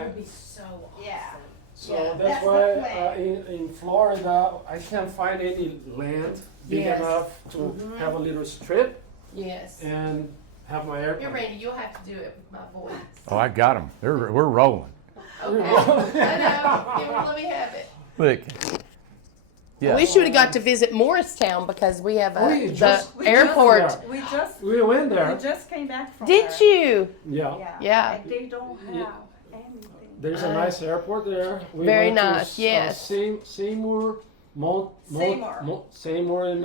That would be so awesome. Yeah. So Yeah, that's that's the why plan. in Florida I can't find any land big Yes. enough to have a little strip Yes. and have my Here, airplane. Randy, you'll have to do it with my voice. Oh, I got them. We're rolling. Okay. I know. Here, let me have it. Look. Yeah. We should have got to visit Morristown because we have We the just- airport. Yeah. We We went there. just came back from Did there. you? Yeah. Yeah. And they don't have anything. There's a nice airport there. We Very went to nice, yes. Seymour, Seymour. Seymour in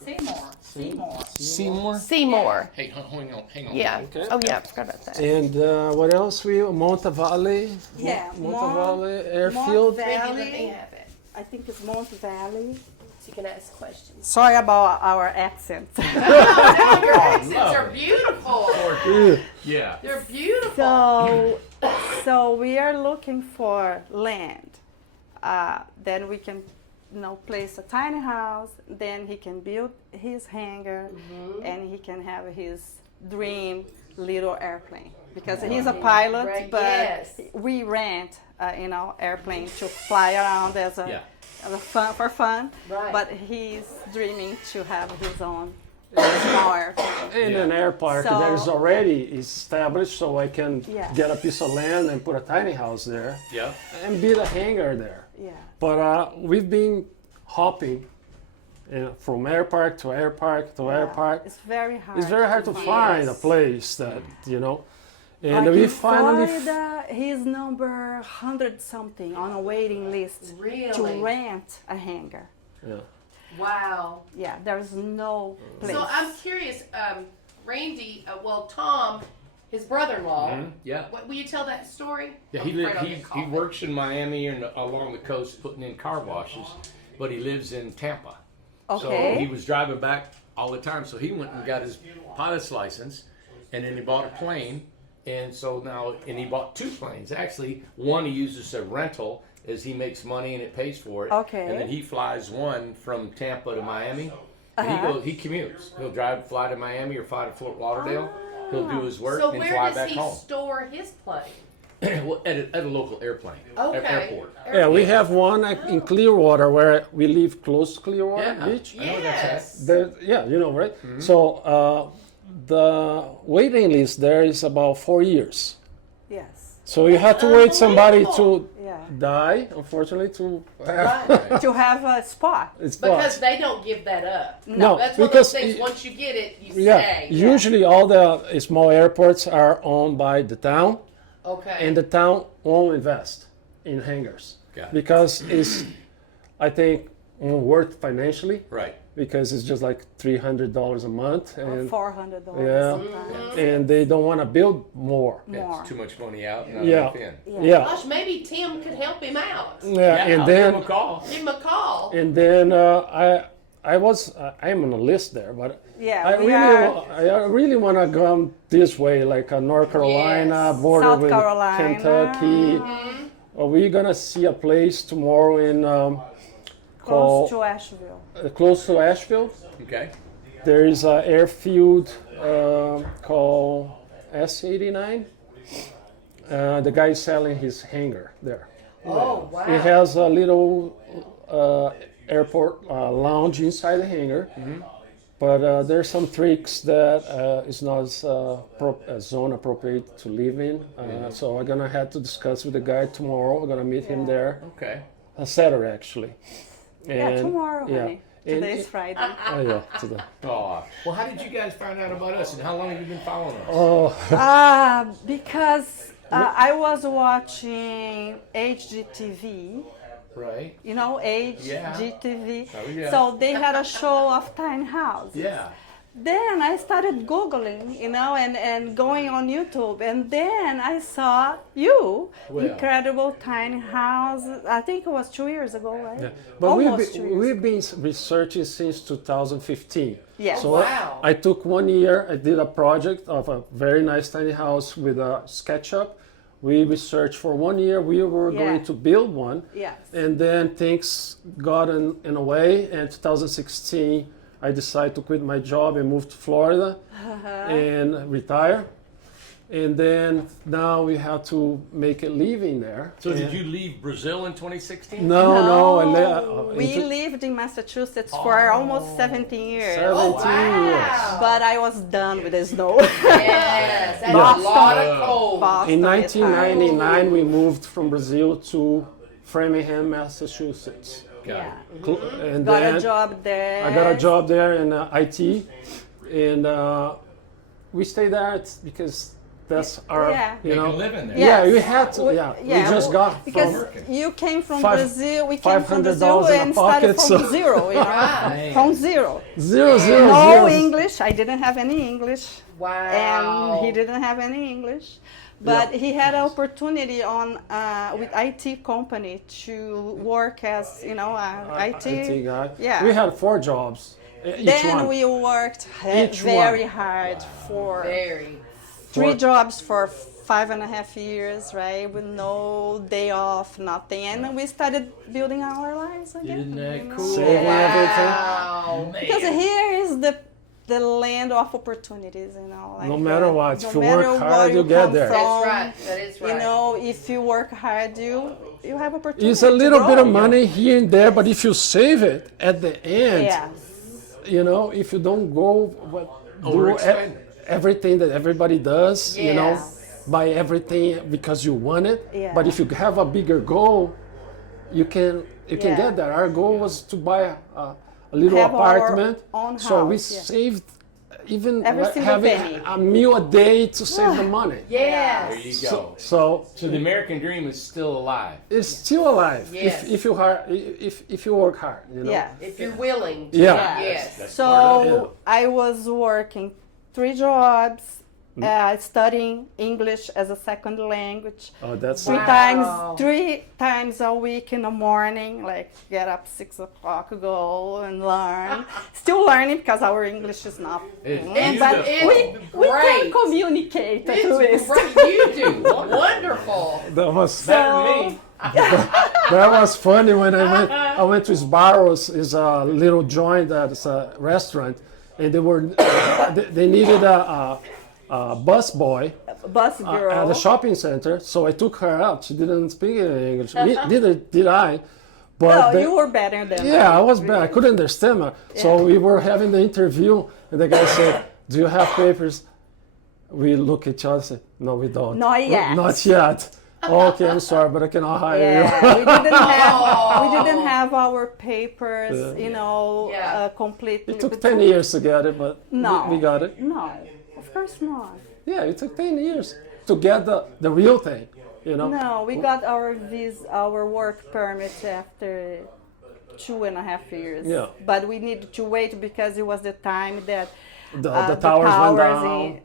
Seymour. Seymour? Seymour. Hey, hang on. Yeah. Okay. Oh, yeah. I forgot about that. And what else? Monte Valley. Yeah, Monte Valley Mont Airfield. Randy, let me Valley. have it. I think it's Mont Valley. So you can ask questions. Sorry about our accent. No, your accents are beautiful. Yeah. They're beautiful. So we are looking for land. Then we can, place a tiny house. Then he can build his hangar, and he can have his dream little airplane. Because he's a pilot, Right, but yes. we rent, airplane to fly around as a, Yeah. as a for fun. Right. But he's dreaming to have his own small airplane. In Yeah. an air park So- that is already established, so I can Yeah. get a piece of land and put a tiny house there Yeah. and build a hangar there. Yeah. But we've been hopping from air park to air park to air Yeah. park. It's very hard. It's very hard to find a Yes. place that, and Like we in finally. Florida, he's number 100 something on a waiting list to Really? rent a hangar. Yeah. Wow. Yeah, there's no place. So I'm curious, Randy, Tom, his brother-in-law. Yeah. What, will you tell that story? Yeah, I'm afraid I'll he get caught. works in Miami and along the coast putting in car washes, but he lives in Tampa. So Okay. he was driving back all the time. So he went and got his pilot's license, and then he bought a plane. And so now, and he bought two planes. Actually, one he uses as a rental as he makes money and it pays for it. Okay. And then he flies one from Tampa to Miami. And Uh-huh. he commutes. He'll fly to Miami or fly to Fort Lauderdale. He'll do his work So and where fly does back he home. store his plane? Well, at a local airplane, Okay. airport. Yeah, we have one in Clearwater where we live close to Clearwater Yeah. Beach. I know that's Yes. Yeah, right? So the waiting list there is about 4 years. Yes. So you have to wait somebody to Yeah. die, unfortunately, to Right. To have a spot. it's Because they don't give that up. No, That's one of because those things, once you get it, you yeah, stay. usually all the small airports are owned by the town, Okay. and the town won't invest in hangars Got it. because it's, I think, won't worth financially Right. because it's just like $300 a month, Or and $400 Yeah. sometimes. and they don't want to build more. Yeah, More. it's too much money out, not Yeah. enough in. Yeah, Gosh, maybe Tim could help him out. yeah, Yeah, and I'll give him a then call. Give him a call. I'm on a list there, but Yeah, I really want to go this way, like North Carolina Yes. border South with Carolina. Kentucky. We're gonna see a place tomorrow in close called to Asheville. close to Asheville. Okay. There is an airfield called S89. The guy is selling his hangar there. Oh, wow. It has a little airport lounge inside the hangar, but there's some tricks that is not zone appropriate to live in. So I'm gonna have to discuss with the guy tomorrow. I'm gonna meet him there Okay. Saturday actually. Yeah, And- tomorrow, yeah. honey. And- Today's Friday. Oh yeah, today. Oh, well, how did you guys find out about us, and how long have you been following us? Oh, Because I was watching HGTV. Right. You know, HGTV. Oh, yeah. So they had a show of tiny houses. Yeah. Then I started Googling, and going on YouTube. And then I saw you, Well. incredible tiny house. I think it was 2 years ago, right? yeah. But Almost 2 years we've been researching since 2015. Yeah. So Wow. I took 1 year. I did a project of a very nice tiny house with a SketchUp. We researched for 1 year. We were Yeah. going to build one, Yes. and then things got in a way. And 2016, I decided to quit my job and move to Florida and retire. and then now we have to make a living there. So did you leave Brazil in 2016? No, we lived in Massachusetts for almost 17 years. 17 years. But I was done with the snow. Yes, that's a lot of cold. Boston In is hard. 1999, we moved from Brazil to Framingham, Massachusetts. Yeah. And Got then a job there. I got a job there in IT, and we stayed there because that's our, Yeah. you You know. can live in there. Yeah, Yes. we had to. Yeah, we just got because from you came from Five- Brazil. We came from $500 Brazil in a and started pocket, from so- zero. You know, Right. from zero. zero. No English. I didn't have any English. Wow. And he didn't have any English. But he had an opportunity on with IT company to work as IT. IT guy. Yeah. We had 4 jobs. Each Then one. we worked Each very one. hard for Very. 3 jobs for 5.5 years, right? With no day off, nothing. And then we started building our lives again. Isn't that you know? cool? Saving everything. Wow. Because here is the land of opportunities, you know. Like, No matter what, no if you matter work where hard, you get come there. That's from, right. That is right. You know, if you work hard, you have opportunity. It's a to little bit of grow. money here and there, but if you save it at the end, Yeah. you know, if you don't go do Overextend. everything that everybody does, you know, Yes. buy everything because you want it. Yeah. But if you have a bigger goal, you can Yeah. get that. Our goal was to buy a little Have our apartment, own so we house, yeah. saved even Every single having penny. a meal a day to save the money. Yes. There you go. So So the American dream is still alive. it's still alive Yes. if you if you work hard, you know. Yeah. If you're willing to. Yeah. Yes. That's So part of it. I was working 3 jobs, studying English as a second language. Oh, that's Three times a week in the morning, like get up 6 o'clock, go and learn. Still learning because our English is not. It's But beautiful. we can great. communicate at It's least. great. You do. Wonderful. that was Better than me. that was funny when I went to Sbarro's, is a little joint that's a restaurant, and they needed a bus boy Bus girl. at the shopping center, so I took her out. She didn't speak English, neither did I. But No, the- you were better than yeah, I was bad. I couldn't understand her. So we were having the interview, and the guy said, "Do you have papers?" We look at each other and say, "No, we don't. Not yet." Not yet." Okay, I'm sorry, but I cannot hire you. Yeah, we didn't have our papers, you know, Yeah. completely. It took 10 years to get it, but No. we got it. No, of course not. Yeah, it took 10 years to get the real thing, you know? No, we got our work permit after 2.5 years. Yeah. But we needed to wait because it was the time that The towers went down.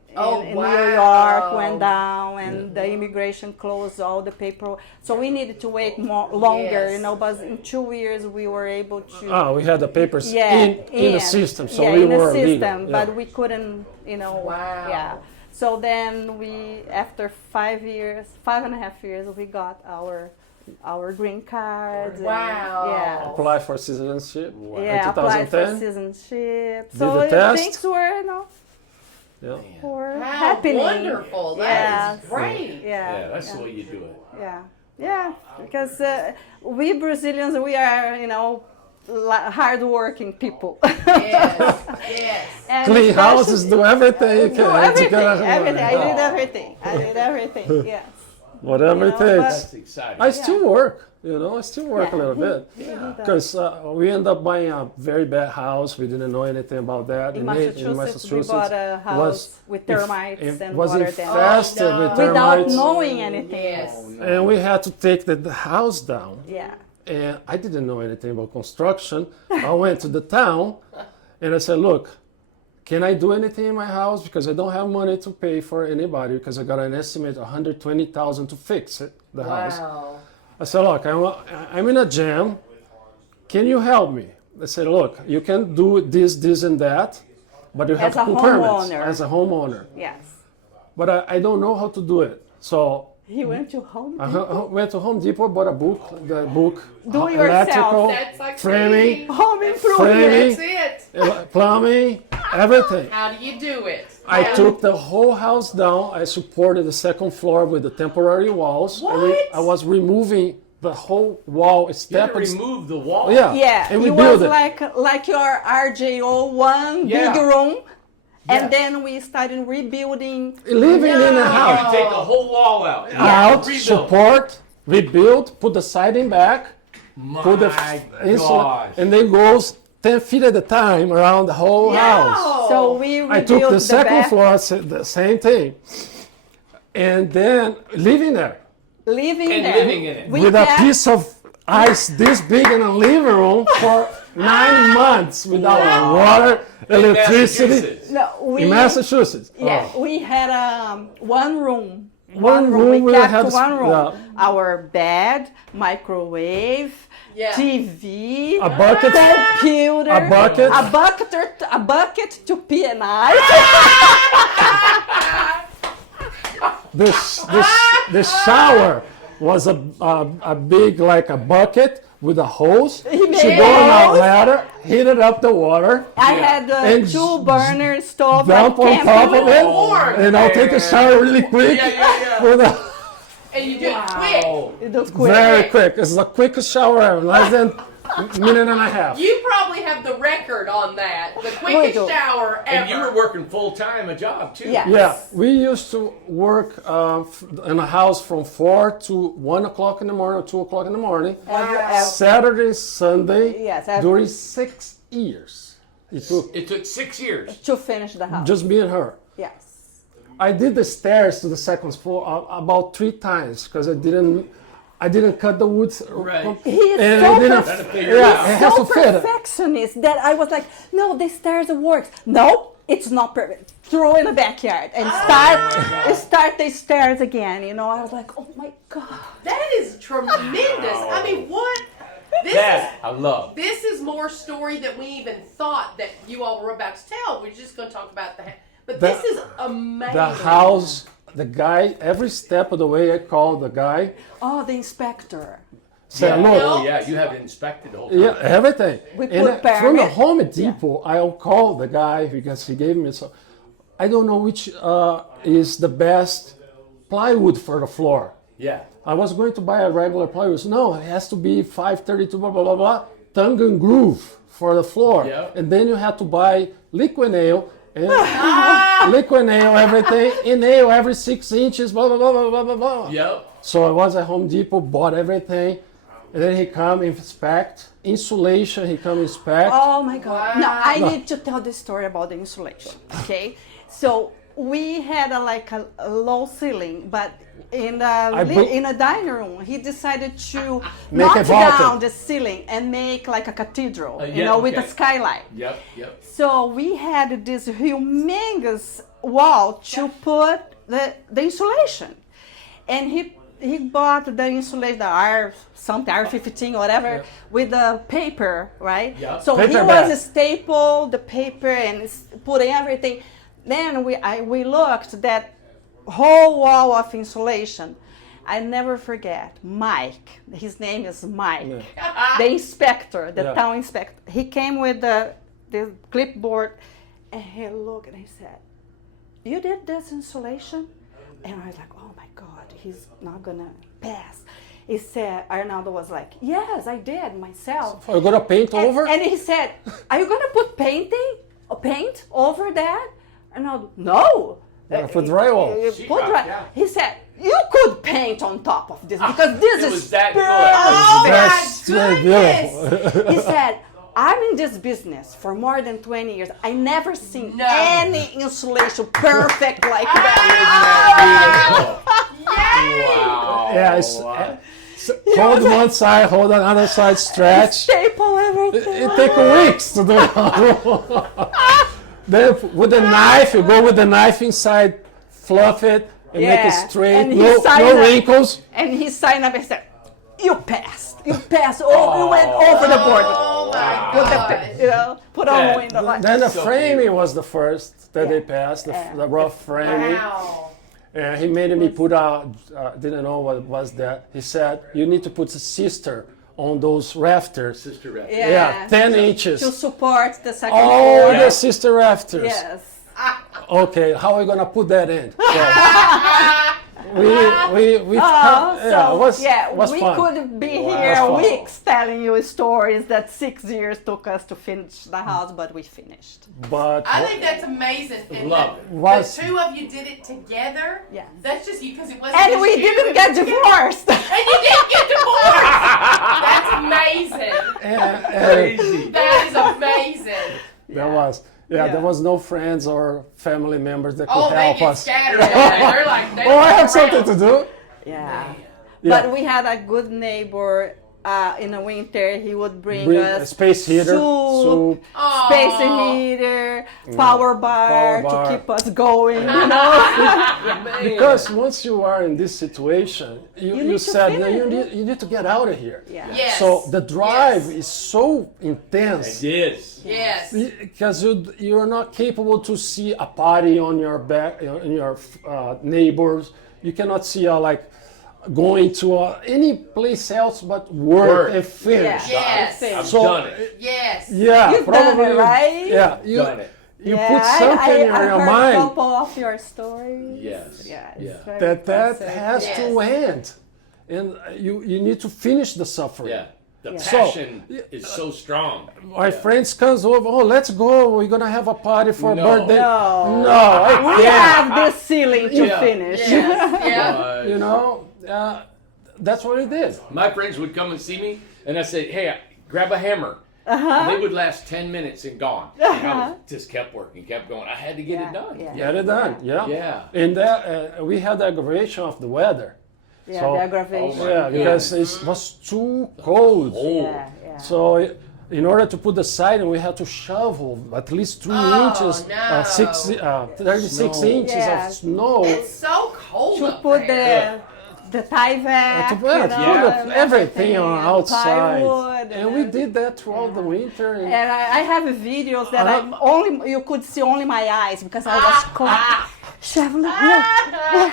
in wow. New York went down and the immigration closed all the paper. So we needed to wait longer, Yes. you know, but in 2 years we were able to. Oh, we had the papers Yeah, in the system, so yeah, we in were the system, legal. but Yeah. we couldn't, you know. Wow. Yeah. So then after 5.5 years, we got our green card. and, Wow. yeah. Apply for citizenship Yeah, in applied for 2010. citizenship. Did So the test. things were, you know, Yeah. were How happening. wonderful. That Yeah. is great. Yeah, that's the way you do it. Yeah, because we Brazilians, we are, you know, hardworking people. Yes. Yes. And Clean especially- houses, do everything you do can. to everything, get a- everything. I did everything. I did everything. Yes. Whatever it You know, takes. That's exciting. I still work, you know, I still work a little bit. Yeah. Because we ended up buying a very bad house. We didn't know anything about that. In Massachusetts, we bought a house was with termites it and was water infested Oh, no. with without termites. knowing anything. Yes. And we had to take the house down. Yeah. And I didn't know anything about construction. I went to the town and I said, look, can I do anything in my house? Because I don't have money to pay for anybody because I got an estimate of $120,000 to fix it, the house. Wow. I said, look, I'm in a jam. Can you help me? They said, look, you can do this, and that, but you have As a to do permits homeowner. as a homeowner. Yes. But I don't know how to do it. So He went to home. I went to Home Depot, bought a book, Do it electrical, yourself. That's like framing, Home improvement. framing, That's it. plumbing, everything. How do you do it? I took the whole house down. I supported the second floor with the temporary walls. And What? I was removing the whole wall You step. had to remove the wall. Yeah. Yeah, And we it built was it. like your RJO one Yeah. big room, Yeah. and then we started rebuilding. Living in a You house. take the whole wall out. Out, Rebuild. support, rebuild, put the siding back, put the My insulation, gosh. and then goes 10 feet at a time around the whole house. So we I rebuilt took the second back, floor, the same thing. And then living there living And there. living in it. We with a kept- piece of ice this big in a living room for 9 months without water, electricity. Massachusetts. No, we, In Massachusetts. Yeah, we had one room. One room We we kept had to- one room. yeah. Our bed, microwave, Yeah. TV, A bucket, computer, a bucket. a bucket to pee and ice. The shower was a big, like a bucket with a hose. He She made go on a a hose. ladder, heated up the water, I had And two burner stove. dump like on top of it, Lord. and I'll take a shower really quick. Yeah. With a, And you do it quick. It was quick. very quick. It's the quickest shower ever, less than a minute and a half. You probably have the record on that. The quickest do. shower ever. And you were working full time a job too. Yeah. Yeah, we used to work in a house from 4 to 1 o'clock in the morning or 2 o'clock in the morning. Saturday, Sunday, Yes, during 6 years. It took It took 6 years. to finish the house. just me and her. Yes. I did the stairs to the second floor about 3 times because I didn't cut the wood. Right. He is And so I didn't, Gotta figure it yeah, out. it has so to fit. perfectionist that I was like, no, the stairs works. No, it's not perfect. Throw in the backyard and start the stairs again. You know, I was like, oh my god. That is tremendous. I mean, what? That I love. This is more story than we even thought that you all were about to tell. We're just going to talk about but this is amazing. The house, the guy, every step of the way I called the guy, Oh, the inspector. said, Yeah. look, Oh yeah, you have it inspected the whole time. yeah, everything. We And put from the permit. Home Depot, I'll call the guy because he gave me some. I don't know which is the best plywood for the floor. Yeah. I was going to buy a regular plywood. No, it has to be 532, blah, blah, blah, blah. Tongue and groove for the floor. Yeah. And then you have to buy liquid nail and liquid nail everything, and nail every 6 inches, blah, blah, blah, blah, blah, blah, blah. Yep. So I was at Home Depot, bought everything, and then he come inspect, insulation, he come inspect. Oh my god. Wow. Now I need to tell the story about the insulation. Okay. So we had a low ceiling, but in in a dining room, he decided to Make knock it vaulted. down the ceiling and make like a cathedral, you yeah, know, with a okay. skylight. Yep. Yep. So we had this humongous wall to put the insulation, and he bought the insulation, the R15 or whatever, with the paper, right? Yeah. So Paper he bag. was staple the paper and putting everything. Then we looked that whole wall of insulation. I never forget Mike. His name is Mike, the inspector, the Yeah. town inspector. He came with the clipboard, and he looked and he said, "You did this insulation?" And I was like, "Oh my God, he's not gonna pass." He said, Arnaldo was like, "Yes, I did myself." Are you gonna paint over? And he said, "Are you gonna put paint over that?" Arnaldo, "No." For drywall. Put Sheetrock, yeah. He said, "You could paint on top of this because this it is was that good. Oh That's my very goodness! beautiful. He said, "I'm in this business for more than 20 years. I never seen No. any insulation perfect like Isn't that." that beautiful? Wow. Yeah, hold one side, hold another side, stretch. Staple everything. It takes weeks to do it. Then with the knife, you go with the knife inside, fluff it, and make it Yeah. straight, And he no signed up. wrinkles. And he signed up and said, "You passed. You passed. Oh, you went over the board." Oh my Put God. put on the That- window. Like, Then the So framing beautiful. was the first that they passed, the rough framing. Wow. And he made me put out, didn't know what was that. He said, you need to put a sister on those rafters. Sister Rep. Yeah, 10 inches. to support the second All floor. the sister rafters. Yes. Okay, how are we gonna put that in? It was we fun. could be Wow. here It was fun. weeks telling you stories that 6 years took us to finish the house, but we finished. But I think that's amazing. And Love that it. Was- the two of you did it together. Yes. That's just you because it wasn't. And just we you, didn't it get was you. divorced. And you didn't get divorced. That's amazing. and Crazy. That is amazing. there was no friends or family members that could Oh, they help get us. scattered. They're like, they Oh, I don't have come something to around. do. Yeah. Yeah. But we had a good neighbor. In the winter, he would bring Bring us a space heater, soup, Aw. space heater, power bar Power bar. to keep us going. You know. Because once you are in this situation, you need to said that finish. you need to get out of here. Yeah. Yes. So the drive Yes. is so intense. It is. Yes. Because you're not capable to see a party on your back, in your neighbors. You cannot see like going to any place else but work and finish. Yes. I've So- done it. Yes. Yeah, You've probably. done it, right? Yeah, you Done it. you Yeah, put something in I your heard mind a couple of your stories. Yes. Yeah. Yeah. It's very that impressive. has Yes. to end, and you need to finish the suffering. Yeah. The Yeah. passion is so strong. My friends comes over. Oh, let's go. We're gonna have a party for No. a birthday. No. No, I We can't. have this ceiling to Yeah. finish. Yes. Yeah. You know, that's what we did. My friends would come and see me, and I said, "Hey, grab a hammer." And they would last 10 minutes and gone. And I was, just kept working, kept going. I had to get it done. Yeah. Get it done. Yeah. Yeah. And that we had the aggravation of the weather. Yeah, So- the aggravation. Oh my Yeah, because it was too cold. Oh. Yeah, yeah. So in order to put the siding, we had to shovel at least 3 Oh, inches, no. 36 Snow. inches Yeah. of snow. It's so cold To up put there. the tie vac, To put and everything on and outside, plywood and we did that throughout the winter. And And I have videos that you could see only my eyes because I was cold. Shoveling. Look.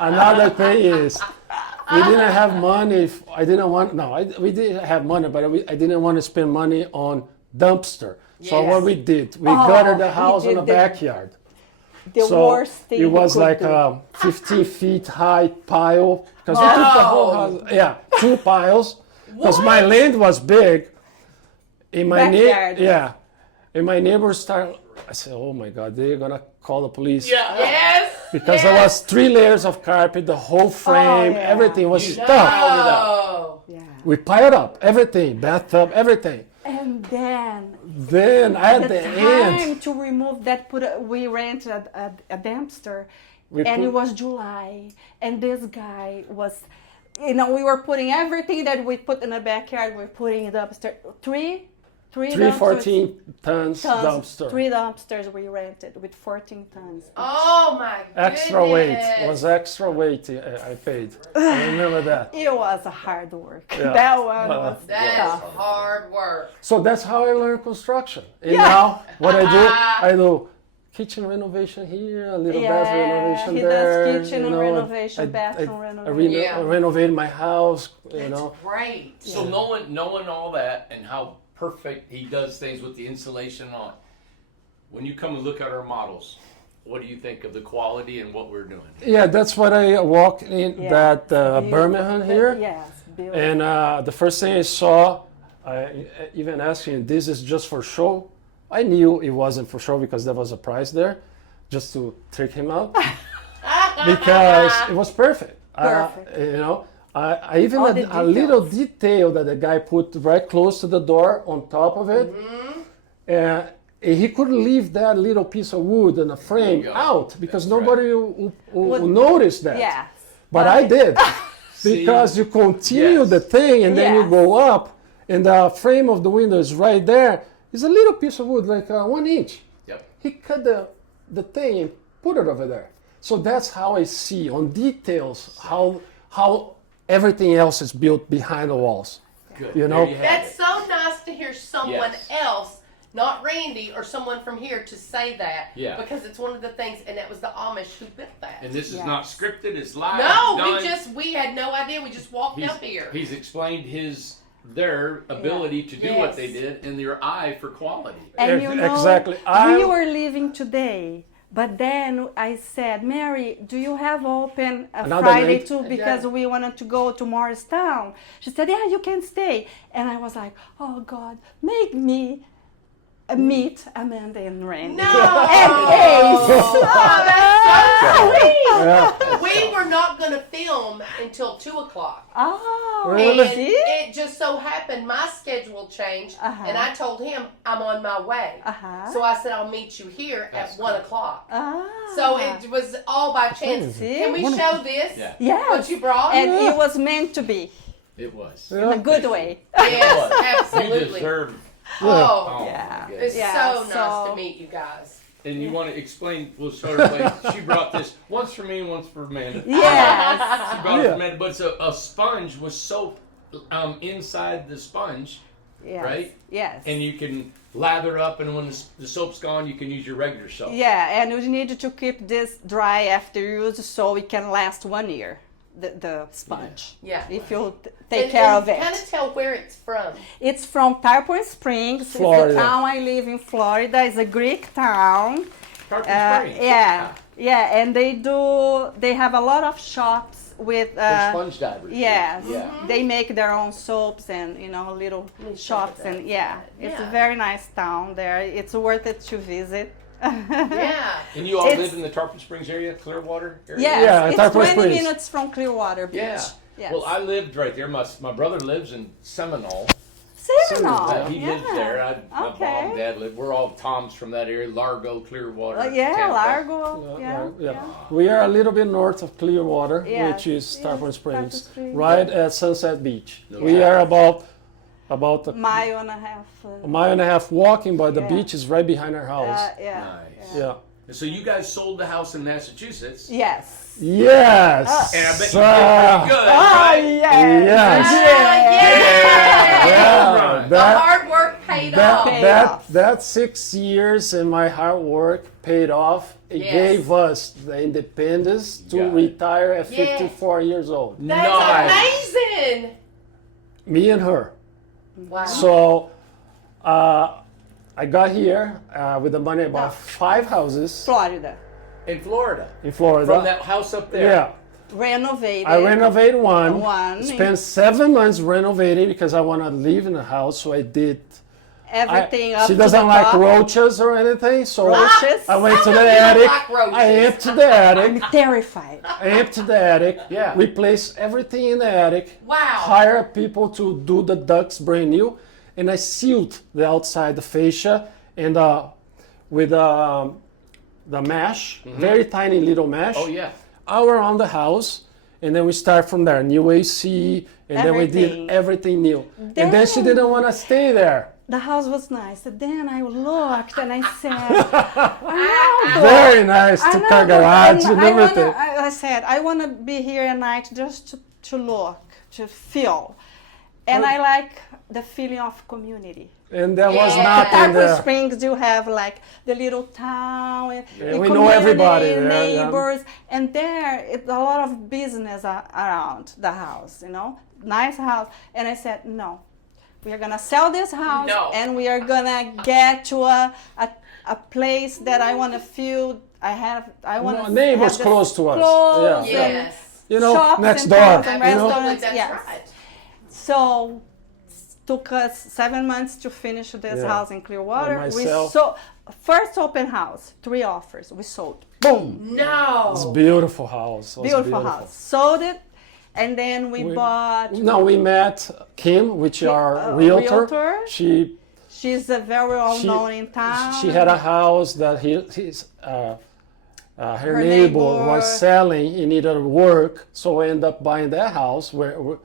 another thing is, we didn't have money. I didn't want. No, we did have money, but I didn't want to spend money on dumpster. So Yes. what we did, we gutted the we house in did the the- backyard. The So worst thing it was we could like do. a 15 feet high pile because we took the whole house. Yeah, 2 piles because my What? land was big. In my Backyard. and my neighbors started. I said, "Oh my God, they're gonna call the police." Yes. Because there was 3 layers of carpet, the whole frame, yeah. everything was stuffed. Oh. Yeah. We piled up everything, bathtub, everything. And then Then at the time end, to remove that, we rented a dumpster, We and put- it was July, and this guy was, we were putting everything that we put in the backyard, we're putting in the dumpster. Three 14 tons tons, dumpster. 3 dumpsters we rented with 14 tons. Oh my goodness. Extra weight. Was extra weight I paid. I remember that. It was a hard work. Yeah. That one was That's tough. hard work. So that's how I learned construction. And Yeah. now what I do kitchen renovation here, a little bathroom renovation he there. does kitchen renovation, bathroom renovation. Yeah. Renovate my house, you know. Great. So knowing all that and how perfect he does things with the insulation on, when you come and look at our models, what do you think of the quality and what we're doing? Yeah, that's what I walked in Yeah. that Beautiful. Birmingham here. Yes, beautiful. And the first thing I saw, I even asking, this is just for show? I knew it wasn't for show because there was a price there, just to trick him out. Because it was perfect. Perfect. You know, I even All had the a little details. detail that the guy put right close to the door on top of it. And he couldn't leave that little piece of wood and a frame go. out because That's nobody will notice that. Yes. But I did. Because you continue Yes. the thing and then you Yes. go up and the frame of the window is right there. It's a little piece of wood, like 1 inch. Yep. He cut the thing and put it over there. So that's how I see on details how everything else is built behind the walls. Good. You know? There have That's it. so nice to hear someone Yes. else, not Randy or someone from here, to say that. Yeah. Because it's one of the things, and that was the Amish who built that. And this is Yes. not scripted, it's live. No, done. we had no idea. We just walked up here. He's explained their ability to do what Yes. they did and their eye for quality. And you know, Exactly. we were leaving today But then I said, Mary, do you have open Another Friday night? too? Because we wanted to go to Morristown. She said, yeah, you can stay. And I was like, oh God, make me meet Amanda and Randy. No. And Ace. Oh, that's so sweet. Yeah. We were not going to film until 2:00. Oh, Really? And see? it just so happened my schedule changed, and I told him I'm on my way. So I said I'll meet you here at 1:00. So it was all by chance. See? Can we show this? Yeah. Yes. What you brought? And it was meant to be It was. in a good way. Yes, You absolutely. deserve. Oh, Oh, Yeah. my it's goodness. Yeah, so nice so- to meet you guys. And you want to explain? We'll show everybody. She brought this once for me, once for Amanda. Yes. She brought it Yeah. for Amanda, but it's a sponge with soap inside the sponge, Yes. right? Yes. And you can lather up, and when the soap's gone, you can use your regular soap. Yeah, and we need to keep this dry after use so it can last 1 year. The sponge. Yeah. If you take care of it. Kind of tell where it's from. It's from Tarpon Springs. Florida. It's the town I live in Florida. It's a Greek town. Tarpon Springs. Yeah, and they have a lot of shops with They're sponge divers. yes. Yeah. They make their own soaps and little shops and it's a Yeah. very nice town there. It's worth it to visit. Yeah. And you all It's- live in the Tarpon Springs area, Clearwater area? Yes, Yeah, it's Tarpon 20 Springs. minutes from Clearwater Beach. Yeah. Yes. Well, I lived right there. My brother lives in Seminole. Seminole. He lives there. My Okay. mom, dad live. We're all Toms from that area. Largo, Clearwater. Yeah, Tampa. Largo. Yeah. We are a little bit north of Clearwater, Yes, which is yes, Tarpon Springs, Tarpon Springs. right at Sunset Beach. No We traffic. are about a Mile and a half. mile and a half walking, but the Yeah. beach is right behind our house. Yeah. Nice. Yeah. And so you guys sold the house in Massachusetts. Yes. Yes. And I bet you did pretty good, right? Yes. Yeah. The That, hard work paid that, off. Paid that, off. that 6 years and my hard work paid off. It Yes. gave us the independence to Got it. retire at Yes. 54 years old. That's Nice. amazing. Me and her. Wow. So I got here with the money. I bought 5 houses Florida. In Florida. in Florida. From that house up there. Yeah. Renovated. I renovated one. One. Spent 7 months renovating because I want to live in the house. So I did. Everything up She to doesn't the like top. roaches or anything. So Roaches? I went to How the come you don't attic. like roaches? I emptied the attic. Terrified. I emptied the attic. Yeah. Replaced everything in the attic. Wow. Hire people to do the ducts brand new, and I sealed the outside, the fascia, and with the mesh, very tiny little mesh, Oh yeah. all around the house, and then we start from there. New AC, and then we Everything. did everything new. And then she didn't want to stay there. The house was nice. Then I looked and I said, Arnaldo, Very nice to car garage and everything. I said, I want to be here at night just to look, to feel. And I like the feeling of community. And there was Yeah. nothing Tarpon there. Springs, you have like the little town, and Yeah, the we know everybody community, there, yeah. neighbors, and there it's a lot of business around the house, nice house. And I said, no, we are gonna sell this house, No. and we are gonna get to a place that I want to feel. I want to Neighbors close to us. Close Yeah. and Yes. shops next and door, towns and you know? Absolutely, restaurants. that's Yes. right. So took us 7 months to finish this Yeah. house in Clearwater. And We myself. sold first open house, 3 offers. We sold. Boom. No. It's a beautiful house. It was Beautiful house. Sold it, and then we bought. No, we met Kim, which our realtor. realtor. She's a very well known in town. She had a house that her neighbor neighbor- was selling. He needed work, so we ended up buying that house where we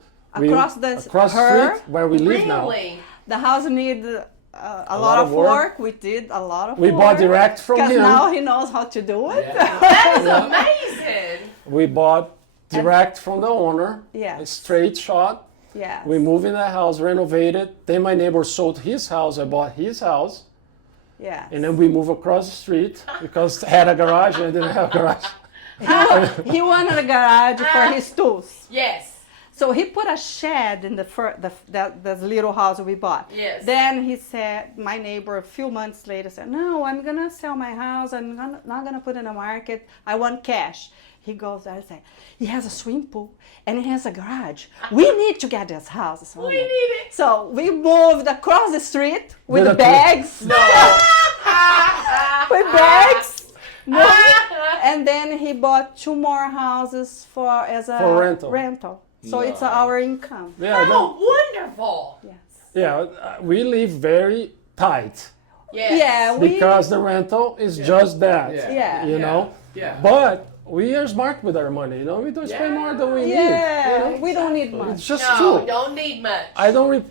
Across the- across the her- street where we live now. Really? The house needed a lot of work. We did a lot of We work. bought direct from Because him. now he knows how to do it. That is amazing. We bought direct from the owner. Yes. A straight shot. Yes. We moved in the house, renovated. Then my neighbor sold his house. I bought his house. Yes. And then we moved across the street because I had a garage and I didn't have a garage. He wanted a garage for his tools. Yes. So he put a shed in the little house we bought. Yes. Then he said, my neighbor, a few months later said, no, I'm going to sell my house. I'm not going to put it in the market. I want cash. He goes there and says, he has a swimming pool and he has a garage. We need to get this house. So We need it. So we moved across the street with With a bags. No. With bags. And then he bought 2 more houses for rental. So it's our income. Yeah, Oh, wonderful. Yes. we live very tight Yes. Yeah, because the rental is just that. Yeah. You know. Yeah. But we are smart with our money. You know, we don't spend more than we need. Yeah, You know? we don't need much. It's just No, true. don't need much. I don't.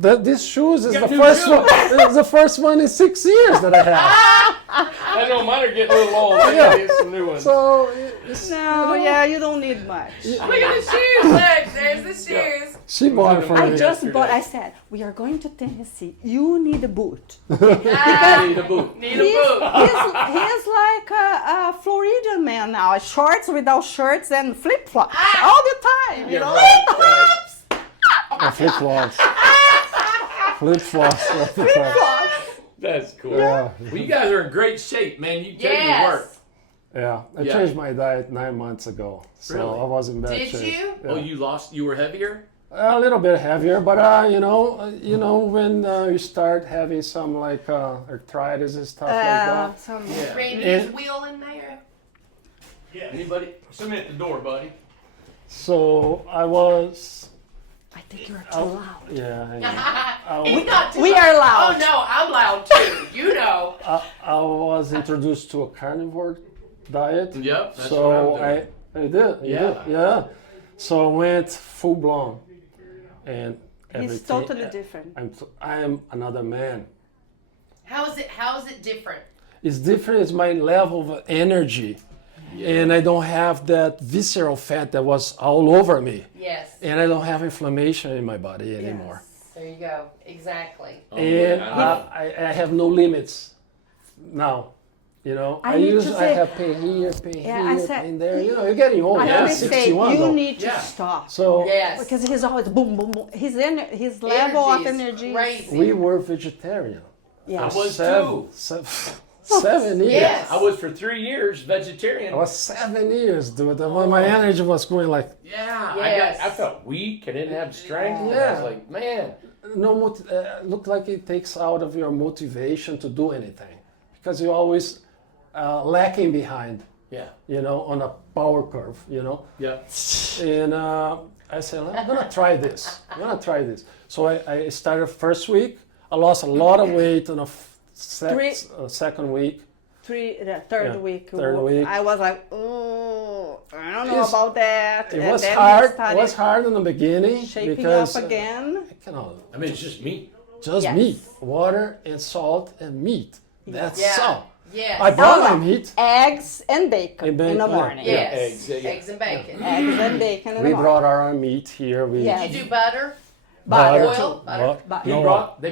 These shoes is Got the new first shoes. one. It's the first one in 6 years that I have. I know mine are getting a little old. I gotta get some new ones. So it's, No, yeah, you don't need much. Look at the shoes. Look, there's the shoes. she bought it for I me. just yesterday. bought, I said, we are going to Tennessee. You need a boot. Ah, Need a boot. need a boot. He's like a Floridian man now. Shorts without shirts and flip-flops all the time. You know? Flip flops. Flip flops. That's cool. Yeah. Well, you guys are in great shape, man. You take your work. Yes. Yeah, I Yeah. changed my diet 9 months ago, so Really? I was in bad Did shape. you? Yeah. Oh, you were heavier? A little bit heavier, but you know when you start having some like arthritis and stuff like that. Yeah. Randy's And- wheel in there. Anybody? Somebody at the door, buddy. So I was, I think you're too loud. yeah, He's not too We loud. are loud. Oh no, I'm loud too. You know. I was introduced to a carnivore diet. Yep. That's So what I'm doing. I did. Yeah. Yeah. So I went full blown, and everything. He's totally different. I am another man. How is it different? It's different. It's my level of energy, and I don't have that visceral fat that was all over me, Yes. and I don't have inflammation in my body anymore. There you go. Exactly. Oh, And yeah, I have no limits now. You know, I need to I say- have pain here, pain Yeah, here, I said- pain there. You know, you're getting old. I Yeah, always say 61 you though. need to Yeah. stop. So Yes. Because he's always boom, boom, boom. His level of is energy. crazy. we were vegetarian. Yeah. I was Seven- too. 7 years. Yes. I was for 3 years vegetarian. I was 7 years, dude. When my energy was going like Yeah. Yes. I felt weak. I didn't have strength. I Yeah. was like, man. looked like it takes out of your motivation to do anything because you're always lacking behind. Yeah. You know, on a power curve. You know. Yeah. And I said, I'm gonna try this. So I started first week. I lost a lot of weight on a second week. The third Yeah, week. third week. I was like, oh, I don't know It's- about that. It And was then he hard. It started was hard in the beginning shaping because up again. I cannot I mean, it's just me. just Yes. meat, water and salt and meat. That's Yeah. all. Yes. I brought my Oh, meat. Eggs and bacon, And bacon, in the yeah. morning. Yes. eggs, yeah. Eggs and bacon. Eggs and bacon in We the morning. brought our own meat here. We Yeah. Did you do butter? Butter. Oil? Butter? But- They No.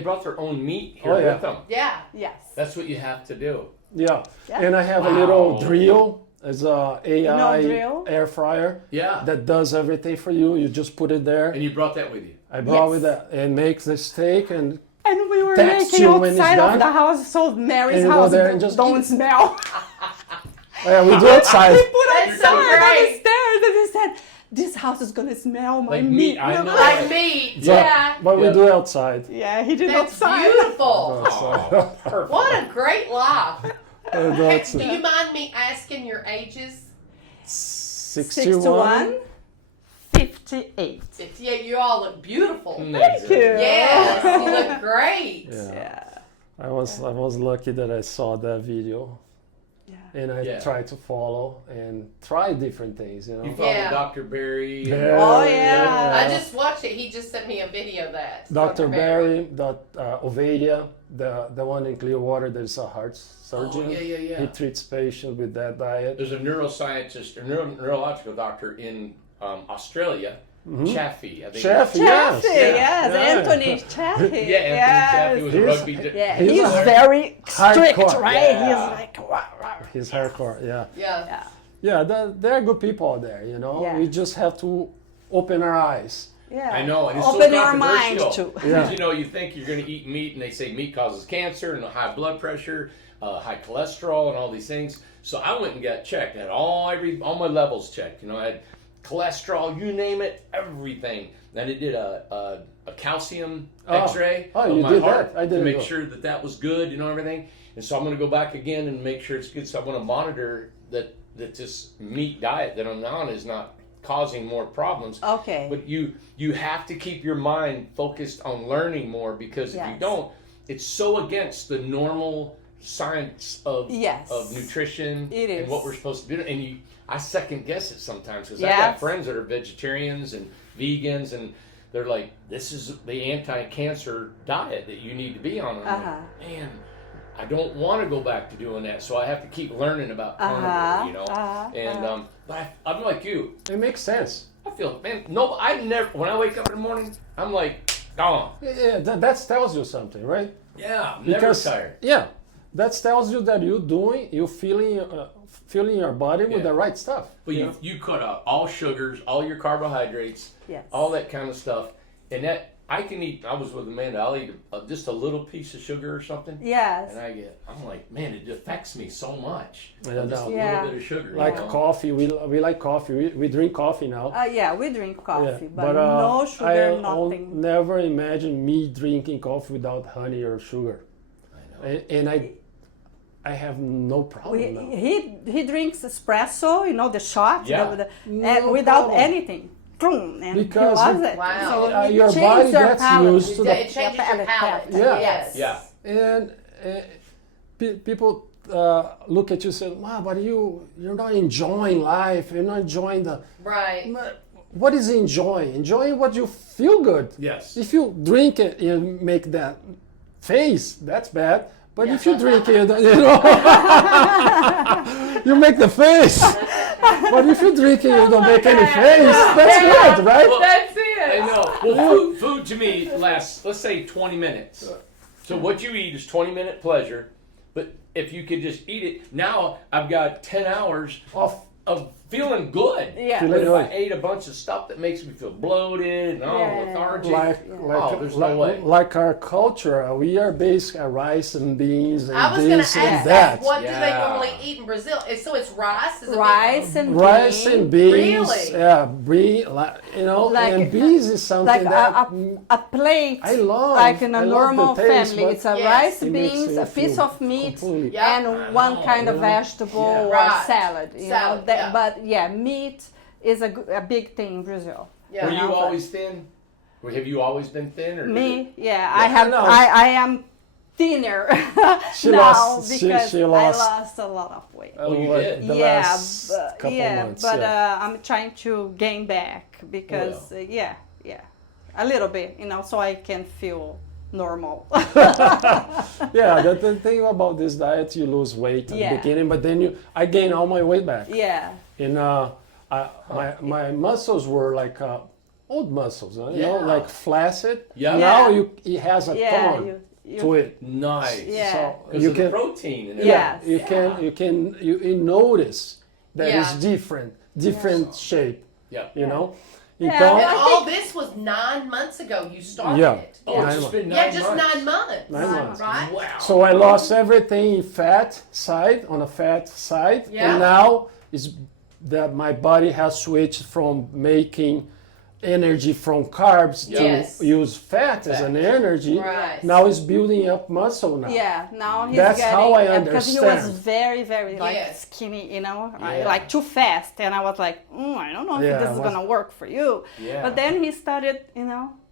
brought their own meat here Oh, yeah. with them. Yeah. Yes. That's what you have to do. Yeah. Yeah. And I have a Wow. little drill. It's a AI drill? air fryer Yeah. that does everything for you. You just put it there. And you brought that with you. I brought Yes. with that and makes the steak and And we were Text making you when it's outside done. of the house so Mary's And you go house there and just don't eat. smell. we do outside. We put That's outside so on the great. stairs and he said, this house is going to smell my Like meat. meat, I know. Like meat. Yeah. But we Yeah. do outside. Yeah, he did That's outside. beautiful. Oh, perfect. What a great life. That's Do you mind me asking your ages? 61. 58. Yeah, you all look beautiful. Thank you. Yes, you look great. Yeah. Yeah. I was lucky that I saw that video Yeah. and I Yeah. tried to follow and try different things, you You know. follow Yeah. Dr. Barry. and- Yeah. Oh, yeah. I just watched it. He just sent me a video of that. Dr. Barry, Ovadia, the one in Clearwater, there's a heart surgeon. Oh, yeah, yeah. He treats patients with that diet. There's a neuroscientist, a neurological doctor in Australia, Chaffee. I think. Chef, Chaffee, yes. yes. Yeah. Anthony Chaffee. Yeah, Anthony Chaffee was a He's- rugby. Yeah, He's he's a very strict, hardcore. right? Yeah. He's like, wah, wah. He's hardcore, yeah. Yeah. Yeah, there are good people out there, you know. Yeah. We just have to open our eyes. Yeah. I know, and it's Open so your mind controversial. too. Yeah. Because you think you're going to eat meat, and they say meat causes cancer and high blood pressure, high cholesterol, and all these things. So I went and got checked. I had all my levels checked. I had cholesterol, you name it, everything. Then it did a calcium X-ray of you my did heart that? I didn't to make know. sure that was good, everything. And so I'm going to go back again and make sure it's good. So I want to monitor that this meat diet that I'm on is not causing more problems. Okay. But you have to keep your mind focused on learning more, because if you Yes. don't, it's so against the normal science of Yes. nutrition It and is. what we're supposed to do. And I second guess it sometimes, because I Yes. got friends that are vegetarians and vegans, and they're like, "This is the anti-cancer diet that you need to be on." I'm like, man, I don't want to go back to doing that, so I have to keep learning about carnivore, but I'm like you. It makes sense. I feel, man, no, I never, when I wake up in the morning, I'm like, gone. Yeah, that tells you something, right? Yeah, I'm never tired. Yeah, that tells you that you're filling your body with Yeah. the right stuff. But you cut out all sugars, all your carbohydrates, Yes. all that kind of stuff. And that, I can eat, I was with Amanda, I'll eat just a little piece of sugar or something. Yes. And I'm like, man, it affects me so much. Yeah, Just a no. Yeah. little bit of sugar. Like coffee, we like coffee. We drink coffee now. Yeah, we drink coffee, Yeah, but no sugar, I nothing. never imagine me drinking coffee without honey or sugar. I know. And I have no problem now. He drinks espresso, the shot, Yeah. No without problem. anything. Boom, and Because he loves it. Wow. So it your changes body your gets palate. used to It changes your palate. Yeah. Yes. Yeah. And people look at you and say, "Wow, but you're not enjoying life. You're not enjoying the." Right. What is enjoying? Enjoying what you feel good. Yes. If you drink it and make that face, that's bad. But if you drink it, you make the face. But if you drink it, you don't make any face. That's good, right? Well, That's it. I know. Well, food to me lasts, let's say, 20 minutes. So what you eat is 20-minute pleasure. But if you could just eat it, now I've got 10 hours of feeling good. Yeah. But if Feeling I ate a bunch of stuff that makes me feel bloated and lethargic, there's no way. Like our culture, we are based on rice and beans and I was going to this and ask that. what do they Yeah. normally eat in Brazil? So it's rice? Is it Rice and Rice beans. and beans, Really? yeah, Like- and beans is something Like that a plate, I love. like in a I love normal the taste, family. but It's a Yes. rice, it makes beans, you a piece feel of meat, completely- Yeah. and one kind of vegetable Yeah. or Right. salad. Salad, yeah. But yeah, meat is a big thing in Brazil. Yeah. Were you Yeah. always thin? Or have you always been thin? Or did it- Me, yeah, I have. No. I am thinner She now lost- she because I lost- lost a lot of weight. Oh, you did? The yeah, last couple months. but yeah. I'm trying to gain back because a little bit, so I can feel normal. Yeah, the thing about this diet, you lose weight at Yeah. the beginning, but then I gain all my weight back. Yeah, And my muscles were like old muscles, Yeah. like flaccid. Yeah. Now Yeah. it has a yeah, tone to it. Nice. Yeah. So Because you of can, the protein and Yes. you notice that Yeah. it's different shape. Yeah. You know, you Yeah, don't. And I all this was 9 months ago. You started Yeah. it. Oh, it's 9 just months. been 9 Yeah, just months. 9 months. 9 months. Right? Wow. So I lost everything in fat side, on the fat side, Yeah. and now is that my body has switched from making energy from carbs Yes. to use fat as an energy. Right. Now it's building up muscle now. yeah. Now he's That's getting how I because he was understand. very, very like Yes. skinny, Yeah. like too fast, and I was like, I don't know if Yeah, this is was- gonna work for you. Yeah. But then he started,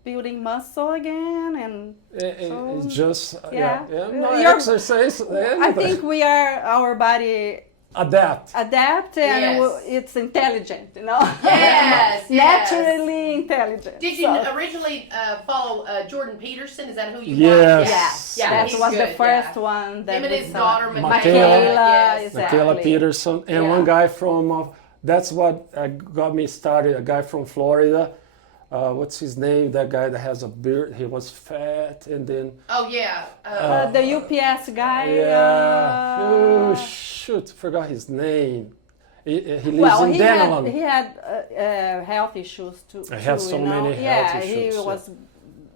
building muscle again, and It's just yeah. no You're- exercise. I anything. think our body Adapt. adapt and Yes. it's intelligent, Yes, yes. naturally intelligent. Did you So- originally follow Jordan Peterson? Is that who you Yes. watched? Yes, Yeah, that he's was the good, first yeah. one. That Him and was, his daughter, Michaela. Michaela, Yes. exactly. Michaela Peterson, and Yeah. one guy from, that's what got me started, a guy from Florida. What's his name? That guy that has a beard. He was fat, and then Oh, yeah. The UPS guy. oh shoot, forgot his name. He lives in Denmark. He had health issues too. I have so many health issues. He was.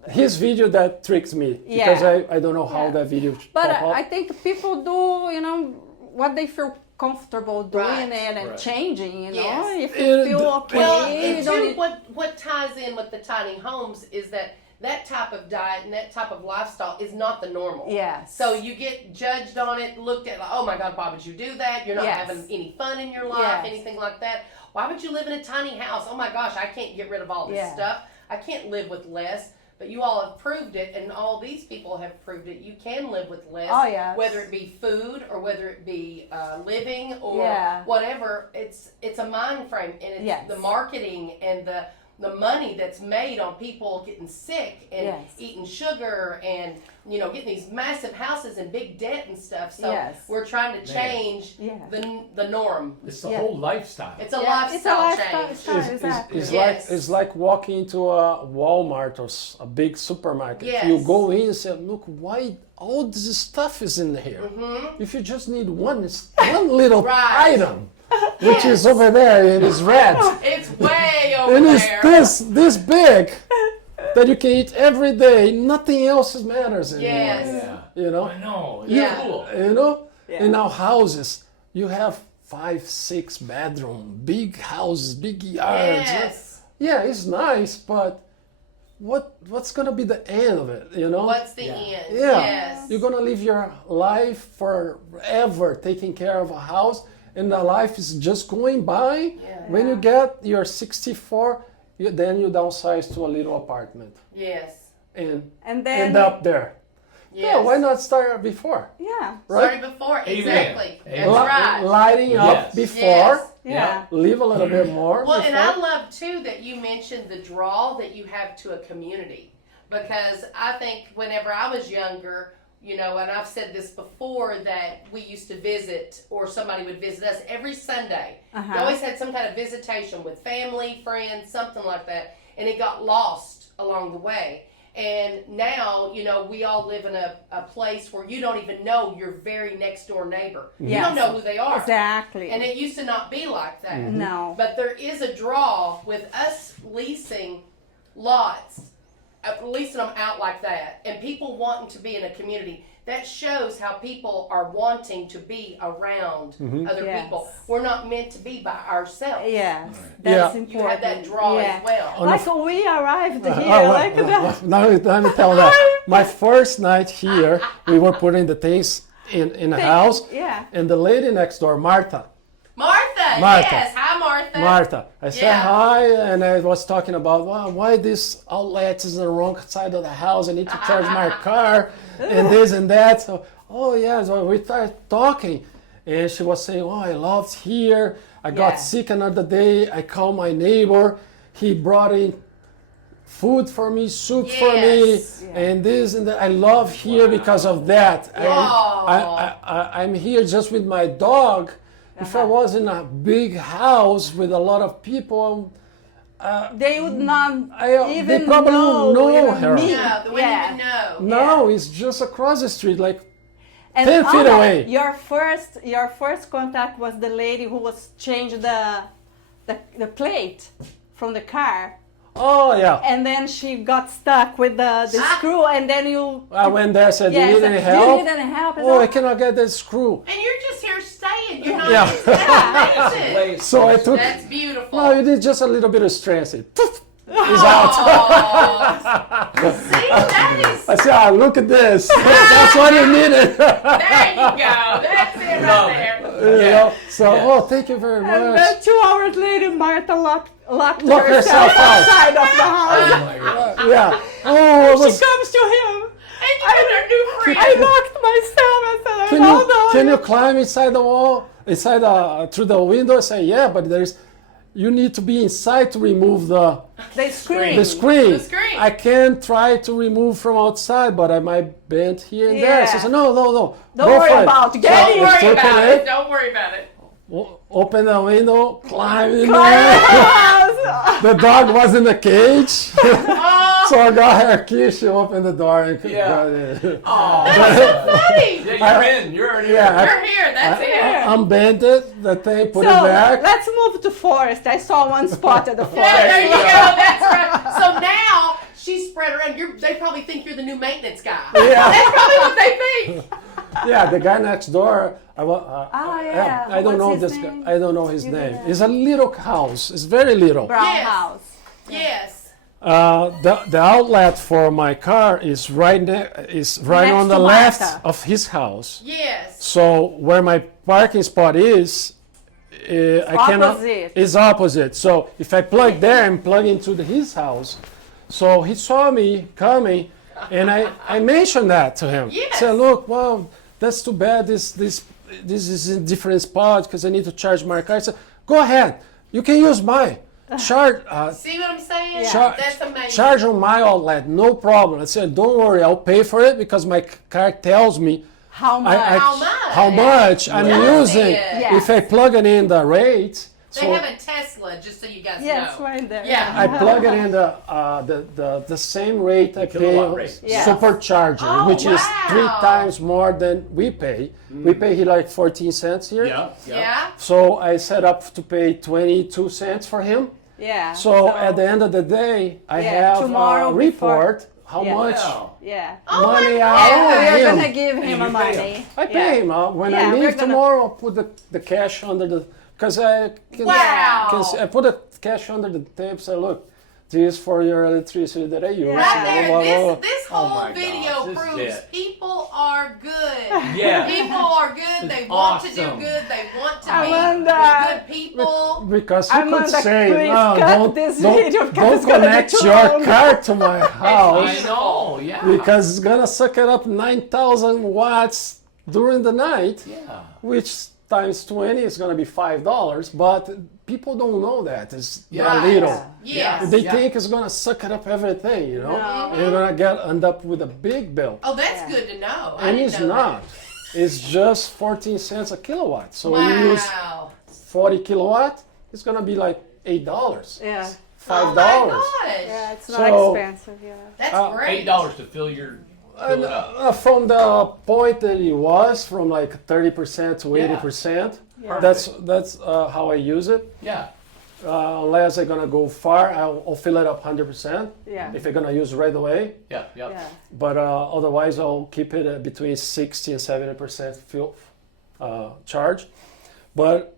His video that tricked me because I don't know how that video. But I think people do, what they feel comfortable doing and changing. If you feel okay. Well, and too, what ties in with the tiny homes is that type of diet and that type of lifestyle is not the normal. Yes. So you get judged on it, looked at like, oh my God, why would you do that? You're not having any fun in your life, anything like that. Why would you live in a tiny house? Oh my gosh, I can't get rid of all this stuff. I can't live with less. But you all have proved it, and all these people have proved it. You can live with less, whether it be food or whether it be living or whatever. It's a mind frame, and it's the marketing and the money that's made on people getting sick and eating sugar and getting these massive houses and big debt and stuff. So we're trying to change the norm. It's the whole lifestyle. It's a lifestyle change. It's like walking into a Walmart or a big supermarket. Yes. You go in and say, look, why all this stuff is in here? Mm-hmm. If you just need one little item, which is over there and it's red. It's way over and there. And it's this big that you can eat every day. Nothing else matters anymore. Yes. I know. It's cool. In our houses, you have 5-6 bedroom, big houses, big yards. Yes. Yeah, it's nice, but what's gonna be the end of it? What's the end? Yeah. Yes. You're gonna live your life forever taking care of a house, and the life is just going by. Yeah. When you get your 64, then you downsize to a little apartment. Yes. And then end up there. Yes. Yeah, why not start before? Yeah. Right? Starting before, Amen. exactly. Amen. That's right. Lighting up before. Yes. Yeah. Live a little bit more. Well, before. and I love too that you mentioned the draw that you have to a community, because I think whenever I was younger, and I've said this before, that we used to visit, or somebody would visit us every Sunday. You always had some kind of visitation with family, friends, something like that, and it got lost along the way. And now, we all live in a place where you don't even know your very next door neighbor. Yes. You don't know who they are. Exactly. And it used to not be like that. Mm-hmm. No. But there is a draw with us leasing lots, leasing them out like that, and people wanting to be in a community. That shows how people are wanting to be around other people. We're not meant to be by ourselves. Yes, that's important. You have that draw as well. Like we arrived here, Now let me tell that. My first night here, we were putting the things in a house. Yeah. And the lady next door, Martha. Martha. Yes. Hi, Martha. Martha. I said hi, and I was talking about why this outlet is on the wrong side of the house. I need to charge my car, and this and that. So, so we started talking, and she was saying, I loved here. I got sick another day. I called my neighbor. He brought in food for me, soup for me, and this and that. I love here because of that. I'm here just with my dog. If I was in a big house with a lot of people, they would not even they probably know, know her. No, they wouldn't even know. No, it's just across the street, like and 10 feet away. Your first contact was the lady who was changed the plate from the car. Oh, yeah. And then she got stuck with the screw, and then you... I went there and said, do you need any help? Do you need any help? Oh, I cannot get that screw. And you're just here staying. You're not amazing. So I took... That's beautiful. No, you need just a little bit of strength. It's out. See, that is... I said, look at this. That's what you needed. There you go. That's it right there. So, thank you very much. And then 2 hours later, Martha locked herself outside of the house. Oh my God. Yeah. She comes to him. And you got a new friend. I locked myself. I said, hold on. Can you climb inside the wall, through the window? I say, yeah, but you need to be inside to remove the screen. The screen. I can try to remove from outside, but I might bend here and there. So I said, no. Don't worry about it. Don't worry about it. Open the window, climb in there. the dog was in the cage. So I got her key. She opened the door and got in. Oh, That's so funny. yeah, you're in. You're in. Yeah, You're here. That's it. unbent it, the thing, put it So back. let's move to forest. I saw one spot at the forest. Yeah, there you go. That's right. So now she's spread around. They probably think you're the new maintenance guy. Yeah. That's probably what they think. Yeah, the guy next door. I don't know What's his this name? guy. I don't know his You name. don't know. It's a little house. It's very little. Brown Yes. house. Yes. The outlet for my car is right Next on the to left Martha. of his house. Yes. So where my parking spot is, I cannot. Opposite. Is opposite. So if I plug there and plug into his house, so he saw me coming, and I mentioned that to him. Yes. Said, look, well, that's too bad. This is in different spot because I need to charge my car. I said, go ahead, you can use mine. Charge. See what I'm saying? Char- That's amazing. Charge on my outlet, no problem. I said, don't worry, I'll pay for it because my car tells me How much? How much? I'm Does using. it? Yeah. If I plug it in the rate, They so have a Tesla, just so you guys Yes, know. right there. Yeah. I plug it in the same rate I pay kilowatt on rate. Yes. supercharger, Oh, which is wow. 3 times more than we pay. We pay here like 14 cents here. Yeah. Yeah. So I set up to pay 22 cents for him. Yeah. So at the end of the day, I have tomorrow a report how Yeah. much Wow. Yeah. Oh my money God. I And owe we're him. gonna give him you a pay money. I pay him. When Yeah, I we're leave gonna- tomorrow, I'll put the cash under the, because I can, Wow. I put the cash under the tape. Say, look, this is for your electricity that I use. Yeah. Right there. Blah, blah, blah. This Oh whole my video gosh, this is proves it. people are good. Yeah. People are good. They want to do awesome. good. They want to Amanda. be good people. Because he could Amanda, say, please no, cut this video because don't it's gonna be connect too your long." car to my house I know. Yeah. because it's gonna suck it up 9,000 watts during the night, Yeah. which times 20 is gonna be $5. But people don't know that. It's Yeah. little. Yes. They think it's gonna suck it up everything, you know. No. And you're gonna end up with a big bill, Oh, that's good to know. I and didn't it's know not. It's just 14 cents a kilowatt. So That. you use Wow. 40 kilowatt, it's gonna be like $8, Yeah. Oh $5. my gosh. Yeah, it's not So- expensive. Yeah. That's great. $8 to fill And, it up. from the point that it was, from like 30% to Yeah. 80%, Yeah. that's how I use it. Yeah. Unless I'm gonna go far, I'll fill it up 100%. Yeah. If I'm gonna use right away. Yeah. Yeah. Yeah. But otherwise, I'll keep it between 60 and 70% fuel charge. But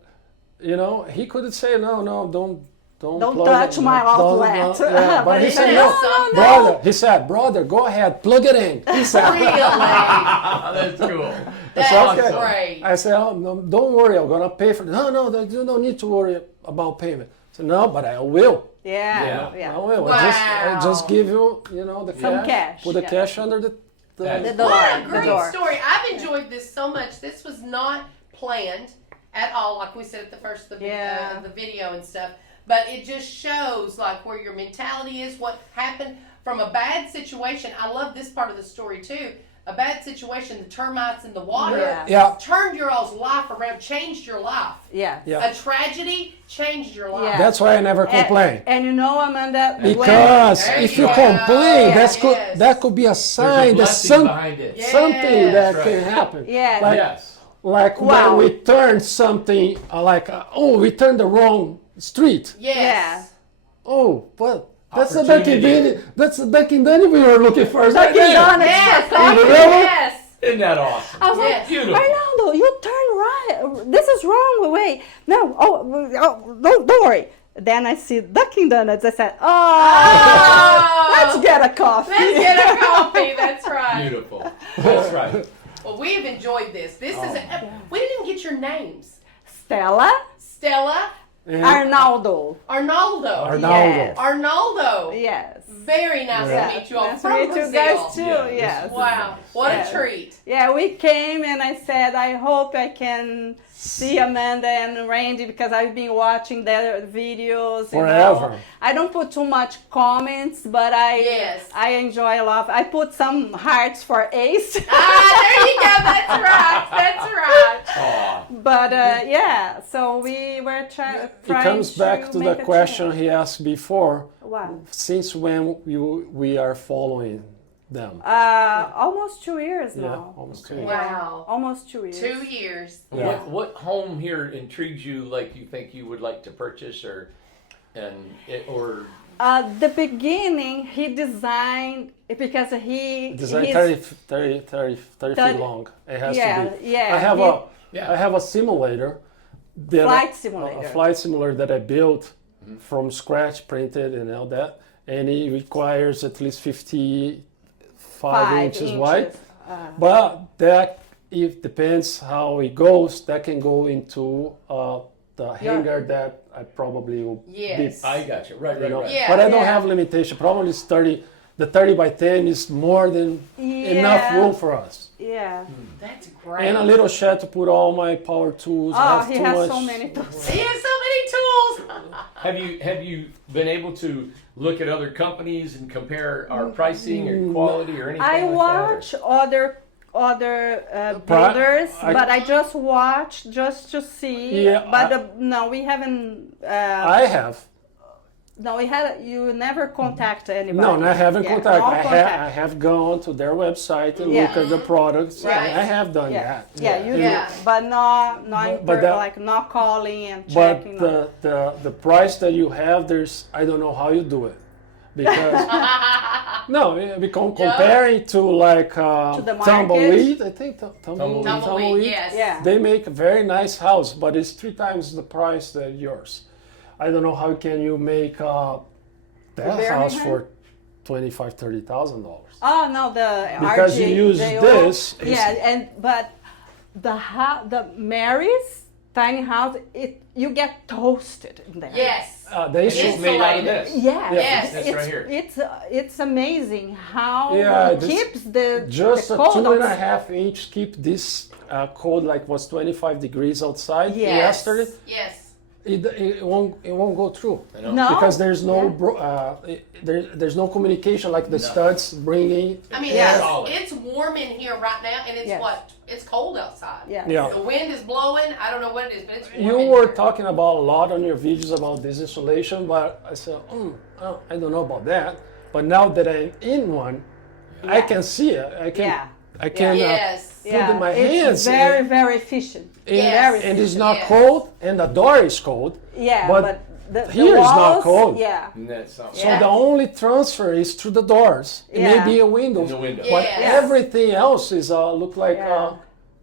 you know, he could say, no, don't Don't plug touch it, my don't- outlet. yeah, but he Isn't said, it no, something? brother. He said, brother, go ahead, plug it in. He said, Really? That's cool. That's okay. great. I said, oh, no, don't worry, I'm gonna pay for it. No, you don't need to worry about payment. I said, no, but I will. Yeah. Yeah. Yeah. I will. Wow. I just give you, the Some cash, Put the yeah. cash under the That's The door. What a The great door. story. I've enjoyed this so much. This was not planned at all, like we said at the first of the, Yeah. the video and stuff. But it just shows like where your mentality is, what happened from a bad situation. I love this part of the story too. A bad situation, the termites in the water, Yeah. Yeah. turned your all's life around, changed your life. Yeah. Yeah. A tragedy changed your life. Yeah. That's why I never complain. And you know, Amanda, Because There if you you go. complain, Yes. that could be a There's a sign that blessing behind it. Yeah. something that That's can right. happen. Yeah. Like, Yes. like Wow. when we turn something, we turned the wrong street. Yes. Yeah. Oh, well, that's the Dunkin' Opportunity. Donuts. That's the Dunkin' Donuts we were looking for. It's right Dunkin' there. Donuts. Yes. Really? Yes. Isn't that awesome? I was Yes. like, Beautiful. Arnaldo, you turn right. This is wrong. Wait, no. Oh, don't worry. Then I see Dunkin' Donuts. I said, Oh. let's get a coffee. Let's get a coffee. That's right. Beautiful. That's right. Well, we have enjoyed this. This is. We didn't get your names. Stella, Stella, And Arnaldo. Arnaldo. Arnaldo. Yes. Arnaldo. Yes. Very nice Yeah. to meet you all Nice to from meet you Brazil. guys too. Yeah, this Yes. is- Wow, what Yes. a treat. Yeah, we came and I said, I hope I can see Amanda and Randy because I've been watching their videos. you know. Forever. I don't put too much comments, but Yes. I enjoy a lot. I put some hearts for Ace. There you go. That's right. That's right. Aw. But yeah, so we were trying comes back to to the make a question change. he asked before. Wow. Since when we are following them? Almost 2 years Yeah, now. almost 2 years. Wow. Almost 2 years. 2 years. Yeah. What home here intrigues you? Like you think you would like to purchase, or The beginning, he designed because he Design he's- 30 feet 30 long. It has yeah, to be. yeah, I have a simulator. That Flight simulator. A flight simulator that I built from scratch, printed and all that. And it requires at least 55 5 inches wide. Uh, But that, it depends how it goes. That can go into the hanger that I probably will Yes. be. I got you. Right, You right, know, right. Yeah. but I don't yeah. have limitation. Probably it's 30. The 30 by 10 is more than enough Yeah. room for us. yeah. That's great. And a little shed to put all my power tools. I Oh, have he too has much. so many tools. He has so many tools. Have you been able to look at other companies and compare our pricing or quality or anything I like watch other builders, I- but I just watch just to see. Yeah, but no, we haven't. I have. No, we had. You never contact anybody. No, I haven't Yeah, contact. no I contact. have gone to their website and Yeah. look at the products. Right. I have done Yeah, that. yeah, you Yeah. do, but not But that- like not calling and But checking. the price that you have, I don't know how you do it, because no, comparing to like To the market? Tumbleweed, I think Tumbleweed. Tumbleweed, yes. Yeah. They make a very nice house, but it's 3 times the price than yours. I don't know how can you make that house Birmingham? for $25,000-$30,000. Oh no, the Because RG, you use they this, all- it's- yeah, but the Mary's tiny house, you get toasted in there. Yes. They that? should It's made out of this. Yeah, Yes. This it's, right here. it's amazing how Yeah, it this- keeps the just the a cold 2.5 inch keep this cold, like was 25 degrees outside Yes. yesterday. Yes. It won't go through. I know. No, Because there's no Yeah. there's no communication, like the studs bringing. I mean, Yes. it's warm in here right now, and it's Yes. it's cold outside. Yeah. Yeah. The wind is blowing. I don't know what it is, but it's warm. You in were here. talking about a lot on your videos about this insulation, but I said, I don't know about that. But now that I'm in one, I Yeah. can see it. Yeah. I can Yes. put in my it's hands. very, very efficient. Yes. Very and it's efficient. not Yes. cold, and the door is cold. Yeah, but but the here is not walls, cold. Yeah. And that's something. So Yeah. the only transfer is through the doors. It may Yeah. be a window, In the window. but Yes. everything else is look like Yeah.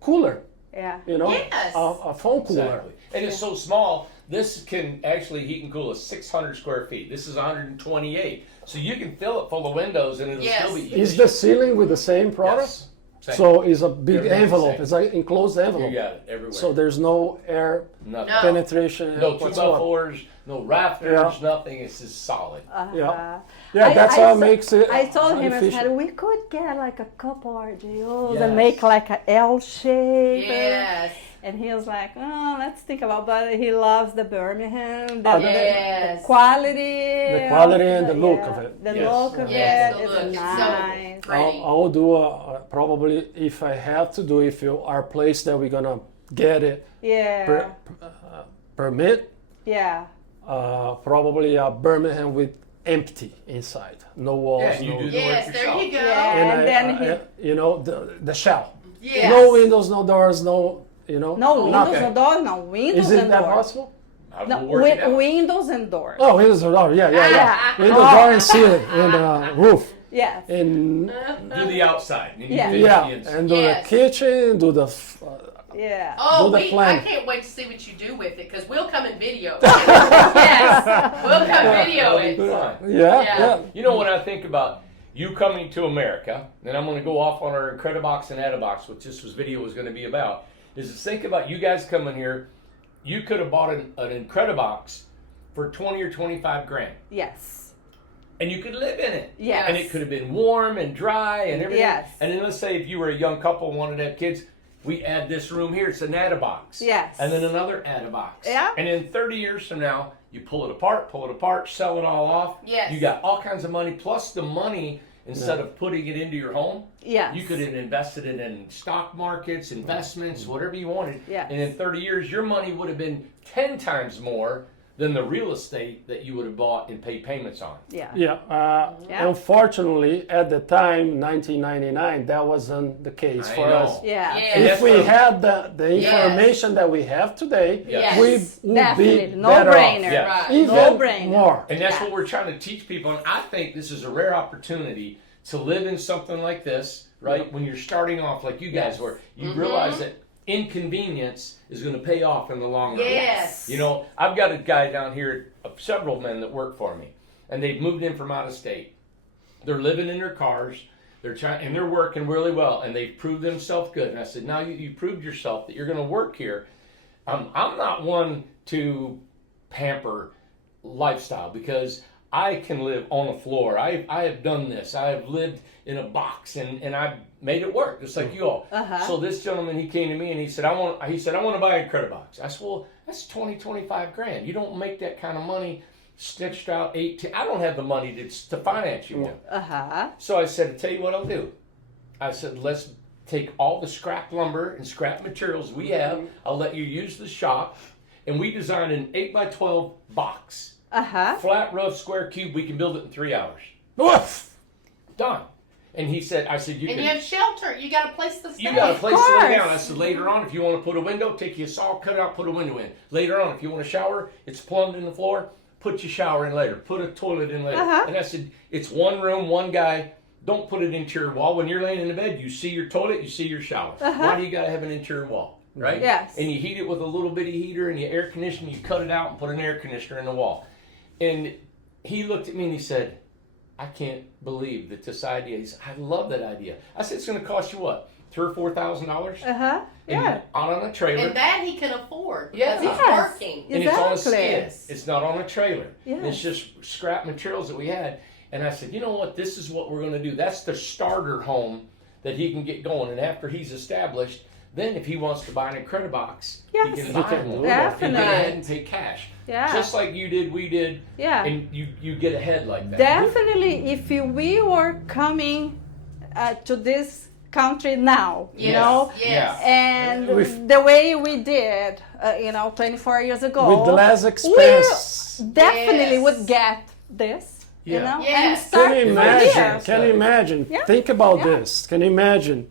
cooler. Yeah. You know, Yes. a phone cooler. Exactly. And it's so small. This can actually heat and cool 600 square feet. This is 128, so you can fill it full of windows and it'll Yes. still be. Is the ceiling with the same product? Yes. Same. So it's a big Everything's envelope. same. It's like enclosed envelope. You got it everywhere. So there's no air nothing. No. penetration. No 2x4s, no rafters, Yeah. nothing. It's just solid. Yeah, yeah. That's how it makes it. I told him, I efficient. said, we could get like a couple RGOs Yes. and make like a L shape. Yes. And he was like, oh, let's think about, but he loves the Birmingham, the, Oh, Yes. quality. The quality and the look yeah, of it. The Yes. look of Yes, it the is look. It's nice. so pretty. I'll do probably if I have to do if our place that we're gonna get it Yeah. permit. Yeah. Probably a Birmingham with empty inside, no walls. Yeah, you no, do the Yes, work there yourself. you go. Yeah. And then you know the shell. Yes. No windows, no doors, no No nothing. windows and doors, no windows Is it and that doors. possible? I will No, work it out. windows and doors. Oh, windows and door. Yeah. Ah. Windows, door, and ceiling, and roof, Yes. and Do the outside. And you Yeah. finish the yeah, inside. and do Yes. the kitchen, do the. Yeah. Oh, Do the plan. I can't wait to see what you do with it because we'll come and video. Yes, we'll come video That'll it. be fun. Yeah, Yeah. yeah. You know when I think about you coming to America, then I'm going to go off on our Incredibox and Adabox, which this video was going to be about, is to think about you guys coming here. You could have bought an Incredibox for 20 or 25 grand. Yes. And you could live in it. Yes. And it could have been warm and dry and everything. Yes. And then let's say if you were a young couple and wanted to have kids, we add this room here. It's an Adabox. Yes. And then another Adabox. Yeah. And in 30 years from now, you pull it apart, sell it all off. Yes. You got all kinds of money, plus the money, instead of putting it into your home, Yes. you could have invested it in stock markets, investments, whatever you wanted. Yes. And in 30 years, your money would have been 10 times more than the real estate that you would have bought and paid payments on. Yeah. Yeah. Unfortunately, at the time, 1999, that wasn't the case I for know. us. Yeah. If we had the information that we have today, Yes. we would Definitely. be No better brainer. off. Yeah. Right. Even No-brainer. more. And that's Yeah. what we're trying to teach people. And I think this is a rare opportunity to live in something like this, right? When you're starting off like you guys were, you realize that inconvenience is going to pay off in the long run. Yes. You know, I've got a guy down here, several men that work for me, and they've moved in from out of state. They're living in their cars. They're trying, and they're working really well, and they've proved themselves good. And I said, now you proved yourself that you're going to work here. I'm not one to pamper lifestyle because I can live on the floor. I have done this. I have lived in a box and I've made it work, just like you all. So this gentleman, he came to me and he said, I want to buy a credit box. I said, well, that's 25 grand. You don't make that kind of money stitched out 18. I don't have the money to finance you one. So I said, I tell you what I'll do. I said, let's take all the scrap lumber and scrap materials we have. I'll let you use the shop. And we designed an 8x12 box. Flat roof, square cube. We can build it in 3 hours. Woof! Done. And he said, I said, And you have shelter. You got a place to stay. you got a place to lay down. I said, later on, if you want to put a window, take your saw, cut it out, put a window in. Later on, if you want to shower, it's plumbed in the floor, put your shower in later. Put a toilet in later. And I said, it's one room, one guy. Don't put it into your wall. When you're laying in the bed, you see your toilet, you see your shower. Why do you got to have an interior wall? Right? Yes. And you heat it with a little bitty heater and you air condition, you cut it out and put an air conditioner in the wall. And he looked at me and he said, I can't believe that this idea. He said, I love that idea. I said, it's going to cost you what? $3,000 or $4,000? Yeah. On a trailer. And that he can afford. Yeah. Because he's Yes. working. And it's on a Exactly. skid. It's not on a trailer. Yes. It's just scrap materials that we had. And I said, you know what? This is what we're going to do. That's the starter home that he can get going. And after he's established, then if he wants to buy a credit box, Yes. he can buy one. Definitely. And go ahead and pay cash. Yeah. Just like you did, we did. Yeah. And you get ahead like that. Definitely, if we were coming to this country now, you know, Yes. and With- the way we did, 24 years ago, With less expense. we definitely Yes. would get this, you Yeah. know, and Yes. start Can you from imagine? here. Can you imagine? Yeah. Think about Yeah. this. Can you imagine?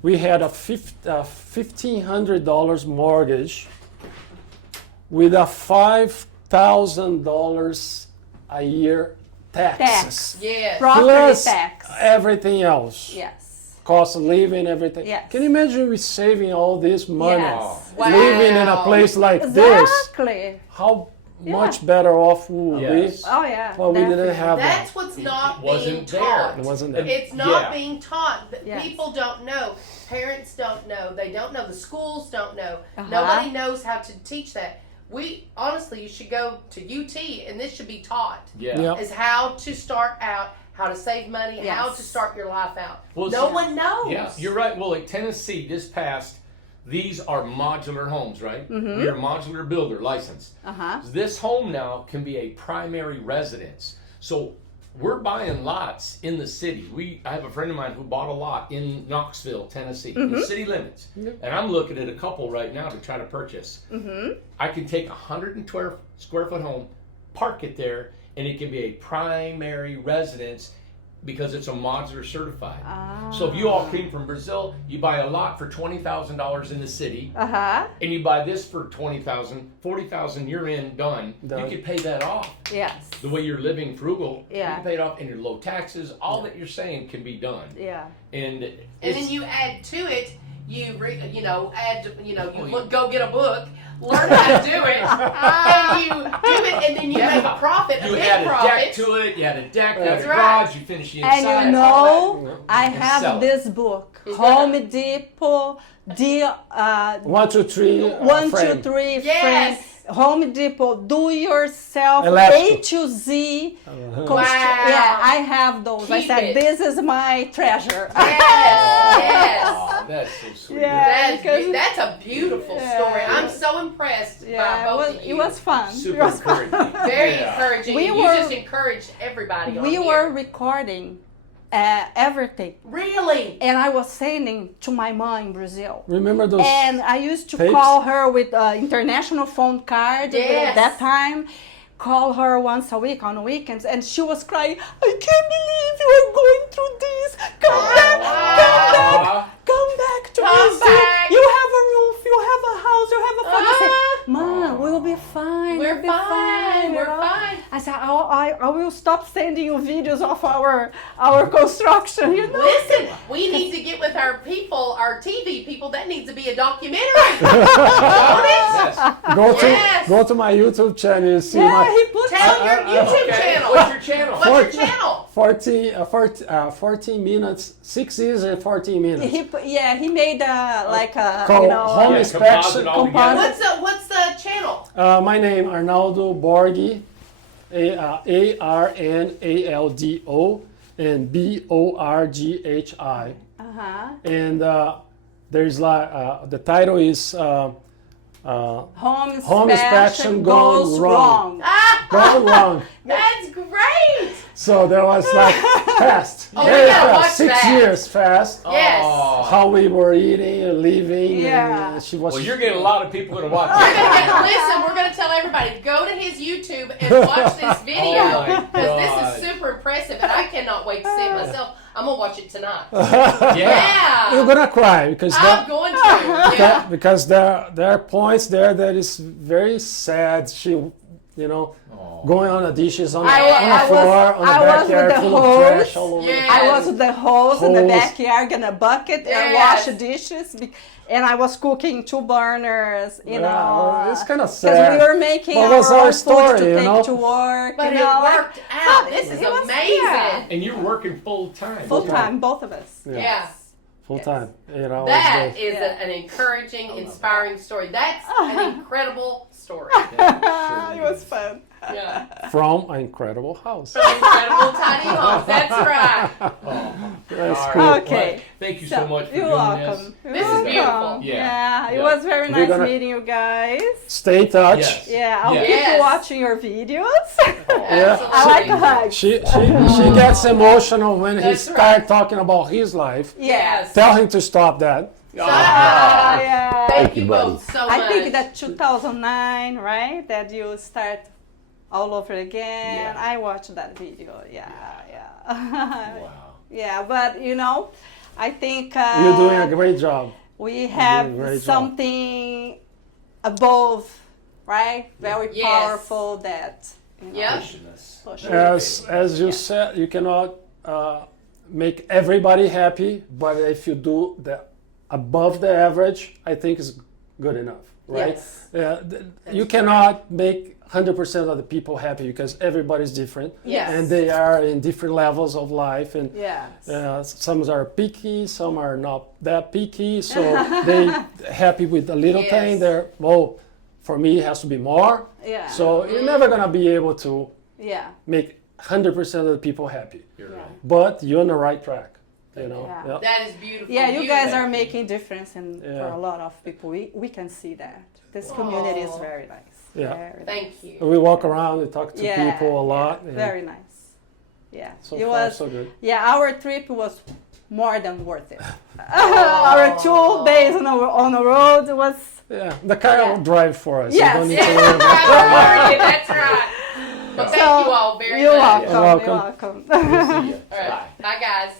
We had a $1,500 mortgage with a $5,000 a year taxes. Yes. Property Plus tax. everything else. Yes. Cost of living, everything. Yes. Can you imagine we saving all this money? Yes. Wow. Living in a place like this. Exactly. How much better off would Yes. we? Oh yeah. Well, we didn't definitely. have That's that. what's not being wasn't there. taught. It wasn't there. It's not Yeah. being taught. Yes. People don't know. Parents don't know. They don't know. The schools don't know. Uh-huh. Nobody knows how to teach that. We honestly, you should go to UT, and this should be taught. Yeah. Yeah. Is how to start out, how to save money, how Yes. to start your life out. Well, no see- one knows. Yeah, you're right. Well, like Tennessee just passed, these are modular homes, right? Mm-hmm. We're a modular builder licensed. Uh-huh. This home now can be a primary residence. So we're buying lots in the city. I have a friend of mine who bought a lot in Knoxville, Tennessee, Mm-hmm. in city limits. And I'm looking at a couple right now to try to purchase. Mm-hmm. I can take a 112 square foot home, park it there, and it can be a primary residence because it's a modular certified. So if you all came from Brazil, you buy a lot for $20,000 in the city, Uh-huh. and you buy this for $20,000, $40,000, you're in, done. Done. You can pay that off. Yes. The way you're living frugal, you Yeah. can pay it off, and your low taxes, all that you're saying can be done. Yeah. And And it's- then you add to it, you Oh, go get a book, learn how to do it, and you do it, and then you make a profit, a you big add a profit. deck to it, you add a deck, you That's add a right. garage, you finish the And inside. you know, I And sell have it. this book, Home Depot, One, two, three. One, frame. 2, 3, Yes. friend. Home Depot, do yourself, Electrical. A to Z. Wow. Yeah, I have those. I Keep said, it. this is my treasure. Yes, Aw, that's so sweet. Yeah. yes. That's a beautiful Yeah. story. I'm so impressed by Yeah, both of it you. was fun. It Super was fun. encouraging. Very Yeah. encouraging. We You were- just encouraged everybody on We here. were recording everything. Really? And I was sending to my mom in Brazil. Remember those? And I used to tapes? call her with international phone card Yes. at that time. Call her once a week on weekends, and she was crying. I can't believe you are going through this. Come back, come back to Come Brazil. back. You have a roof, you have a house, you have a phone. I said, Mom, we'll be fine. We're we'll be fine. you We're know? fine. I said, I will stop sending you videos of our construction. You know. Listen, we need to get with our people, our TV people. That needs to be a documentary. Don't it? Yes. Yes. Go to my YouTube channel. You see Yeah, my he put Tell your YouTube Okay. channel. What's your channel? What's your channel? 14 minutes, 6 years and 14 minutes. he made like a Called Home Yeah, Inspection. composite all together. What's the channel? My name Arnaldo Borghi, Arnaldo and Borghi, and there's like the title is Home Inspection goes wrong. Gone Wrong. That's great. So that was like fast, Oh, very we gotta watch fast, 6 that. years fast. Yes. Oh. How we were eating and living. Yeah. And she was. Well, you're getting a lot of people to watch We're it. gonna listen. We're gonna tell everybody go to his YouTube and watch this video Oh my because this God. is super impressive, and I cannot wait to see it myself. I'm gonna watch it tonight. Yeah. Yeah. You're gonna cry because I'm going to. Yeah. because there are points there that is very sad. She, going on the dishes on the floor, on the backyard, full of trash all over. Yes. I was with the hose in the Hose. backyard, gonna bucket and Yes. wash the dishes, and I was cooking 2 burners, you know. It's kind of Because sad. we were making What our was our own story, food to you take know? to work, But you it know. worked out. This is it was- amazing. yeah. And you're working full time. Full time, both of us. Yeah. Full Yes. time. That it's is Yeah. an encouraging, inspiring story. That's an incredible story. It was fun. Yeah. from an incredible house. Incredible tiny homes. That's right. That's All cool. right. Okay. Well, thank you so much for You're doing welcome. this. This is beautiful. Yeah. It Yeah. was very We're nice gonna- meeting you guys. Stay in touch. Yes. Yeah, I'll Yeah. keep Yes. watching your videos. Absolutely. I like the hugs. She gets emotional when he That's starts right. talking about his life. Yes. Tell him to stop that. Ah, Yeah. Thank you you, buddy. both so much. I think that 2009, right? That you start all over again. Yeah. I watched that video. Yeah. Wow. Yeah, but I think You're doing a great job. we doing a have great job. something above, right? Very Yes. powerful that. Yep. Pushing us. Push As you said, you cannot make everybody happy, but if you do the above the average, I think is good enough, right? Yes. You cannot make 100% of the people happy because everybody's different, Yes. and they are in different levels of life, and Yes. some are picky, some are not that picky, so they happy with a little Yes. thing. They're for me it has to be more. Yeah. So you're never gonna be able to Yeah. make 100% of the people happy, You're Yeah. right. but you're on the right track. You know. Yeah. Yeah. That is beautiful. Yeah, you guys Beautiful. are making difference for Yeah. a lot of people. We can see that. This community is very nice. Yeah. Very nice. Thank you. We walk around and talk to Yeah, people a lot. yeah, and very nice. Yeah. So it far, was so good. Yeah, our trip was more than worth it. Our 2 days on the road was Yeah, the car Yeah. will drive for us. Yes. You don't need to Yeah, worry about that's right. Well, thank you all very you're much. welcome. You're welcome. You're welcome. See ya. All right. Bye. Bye, guys.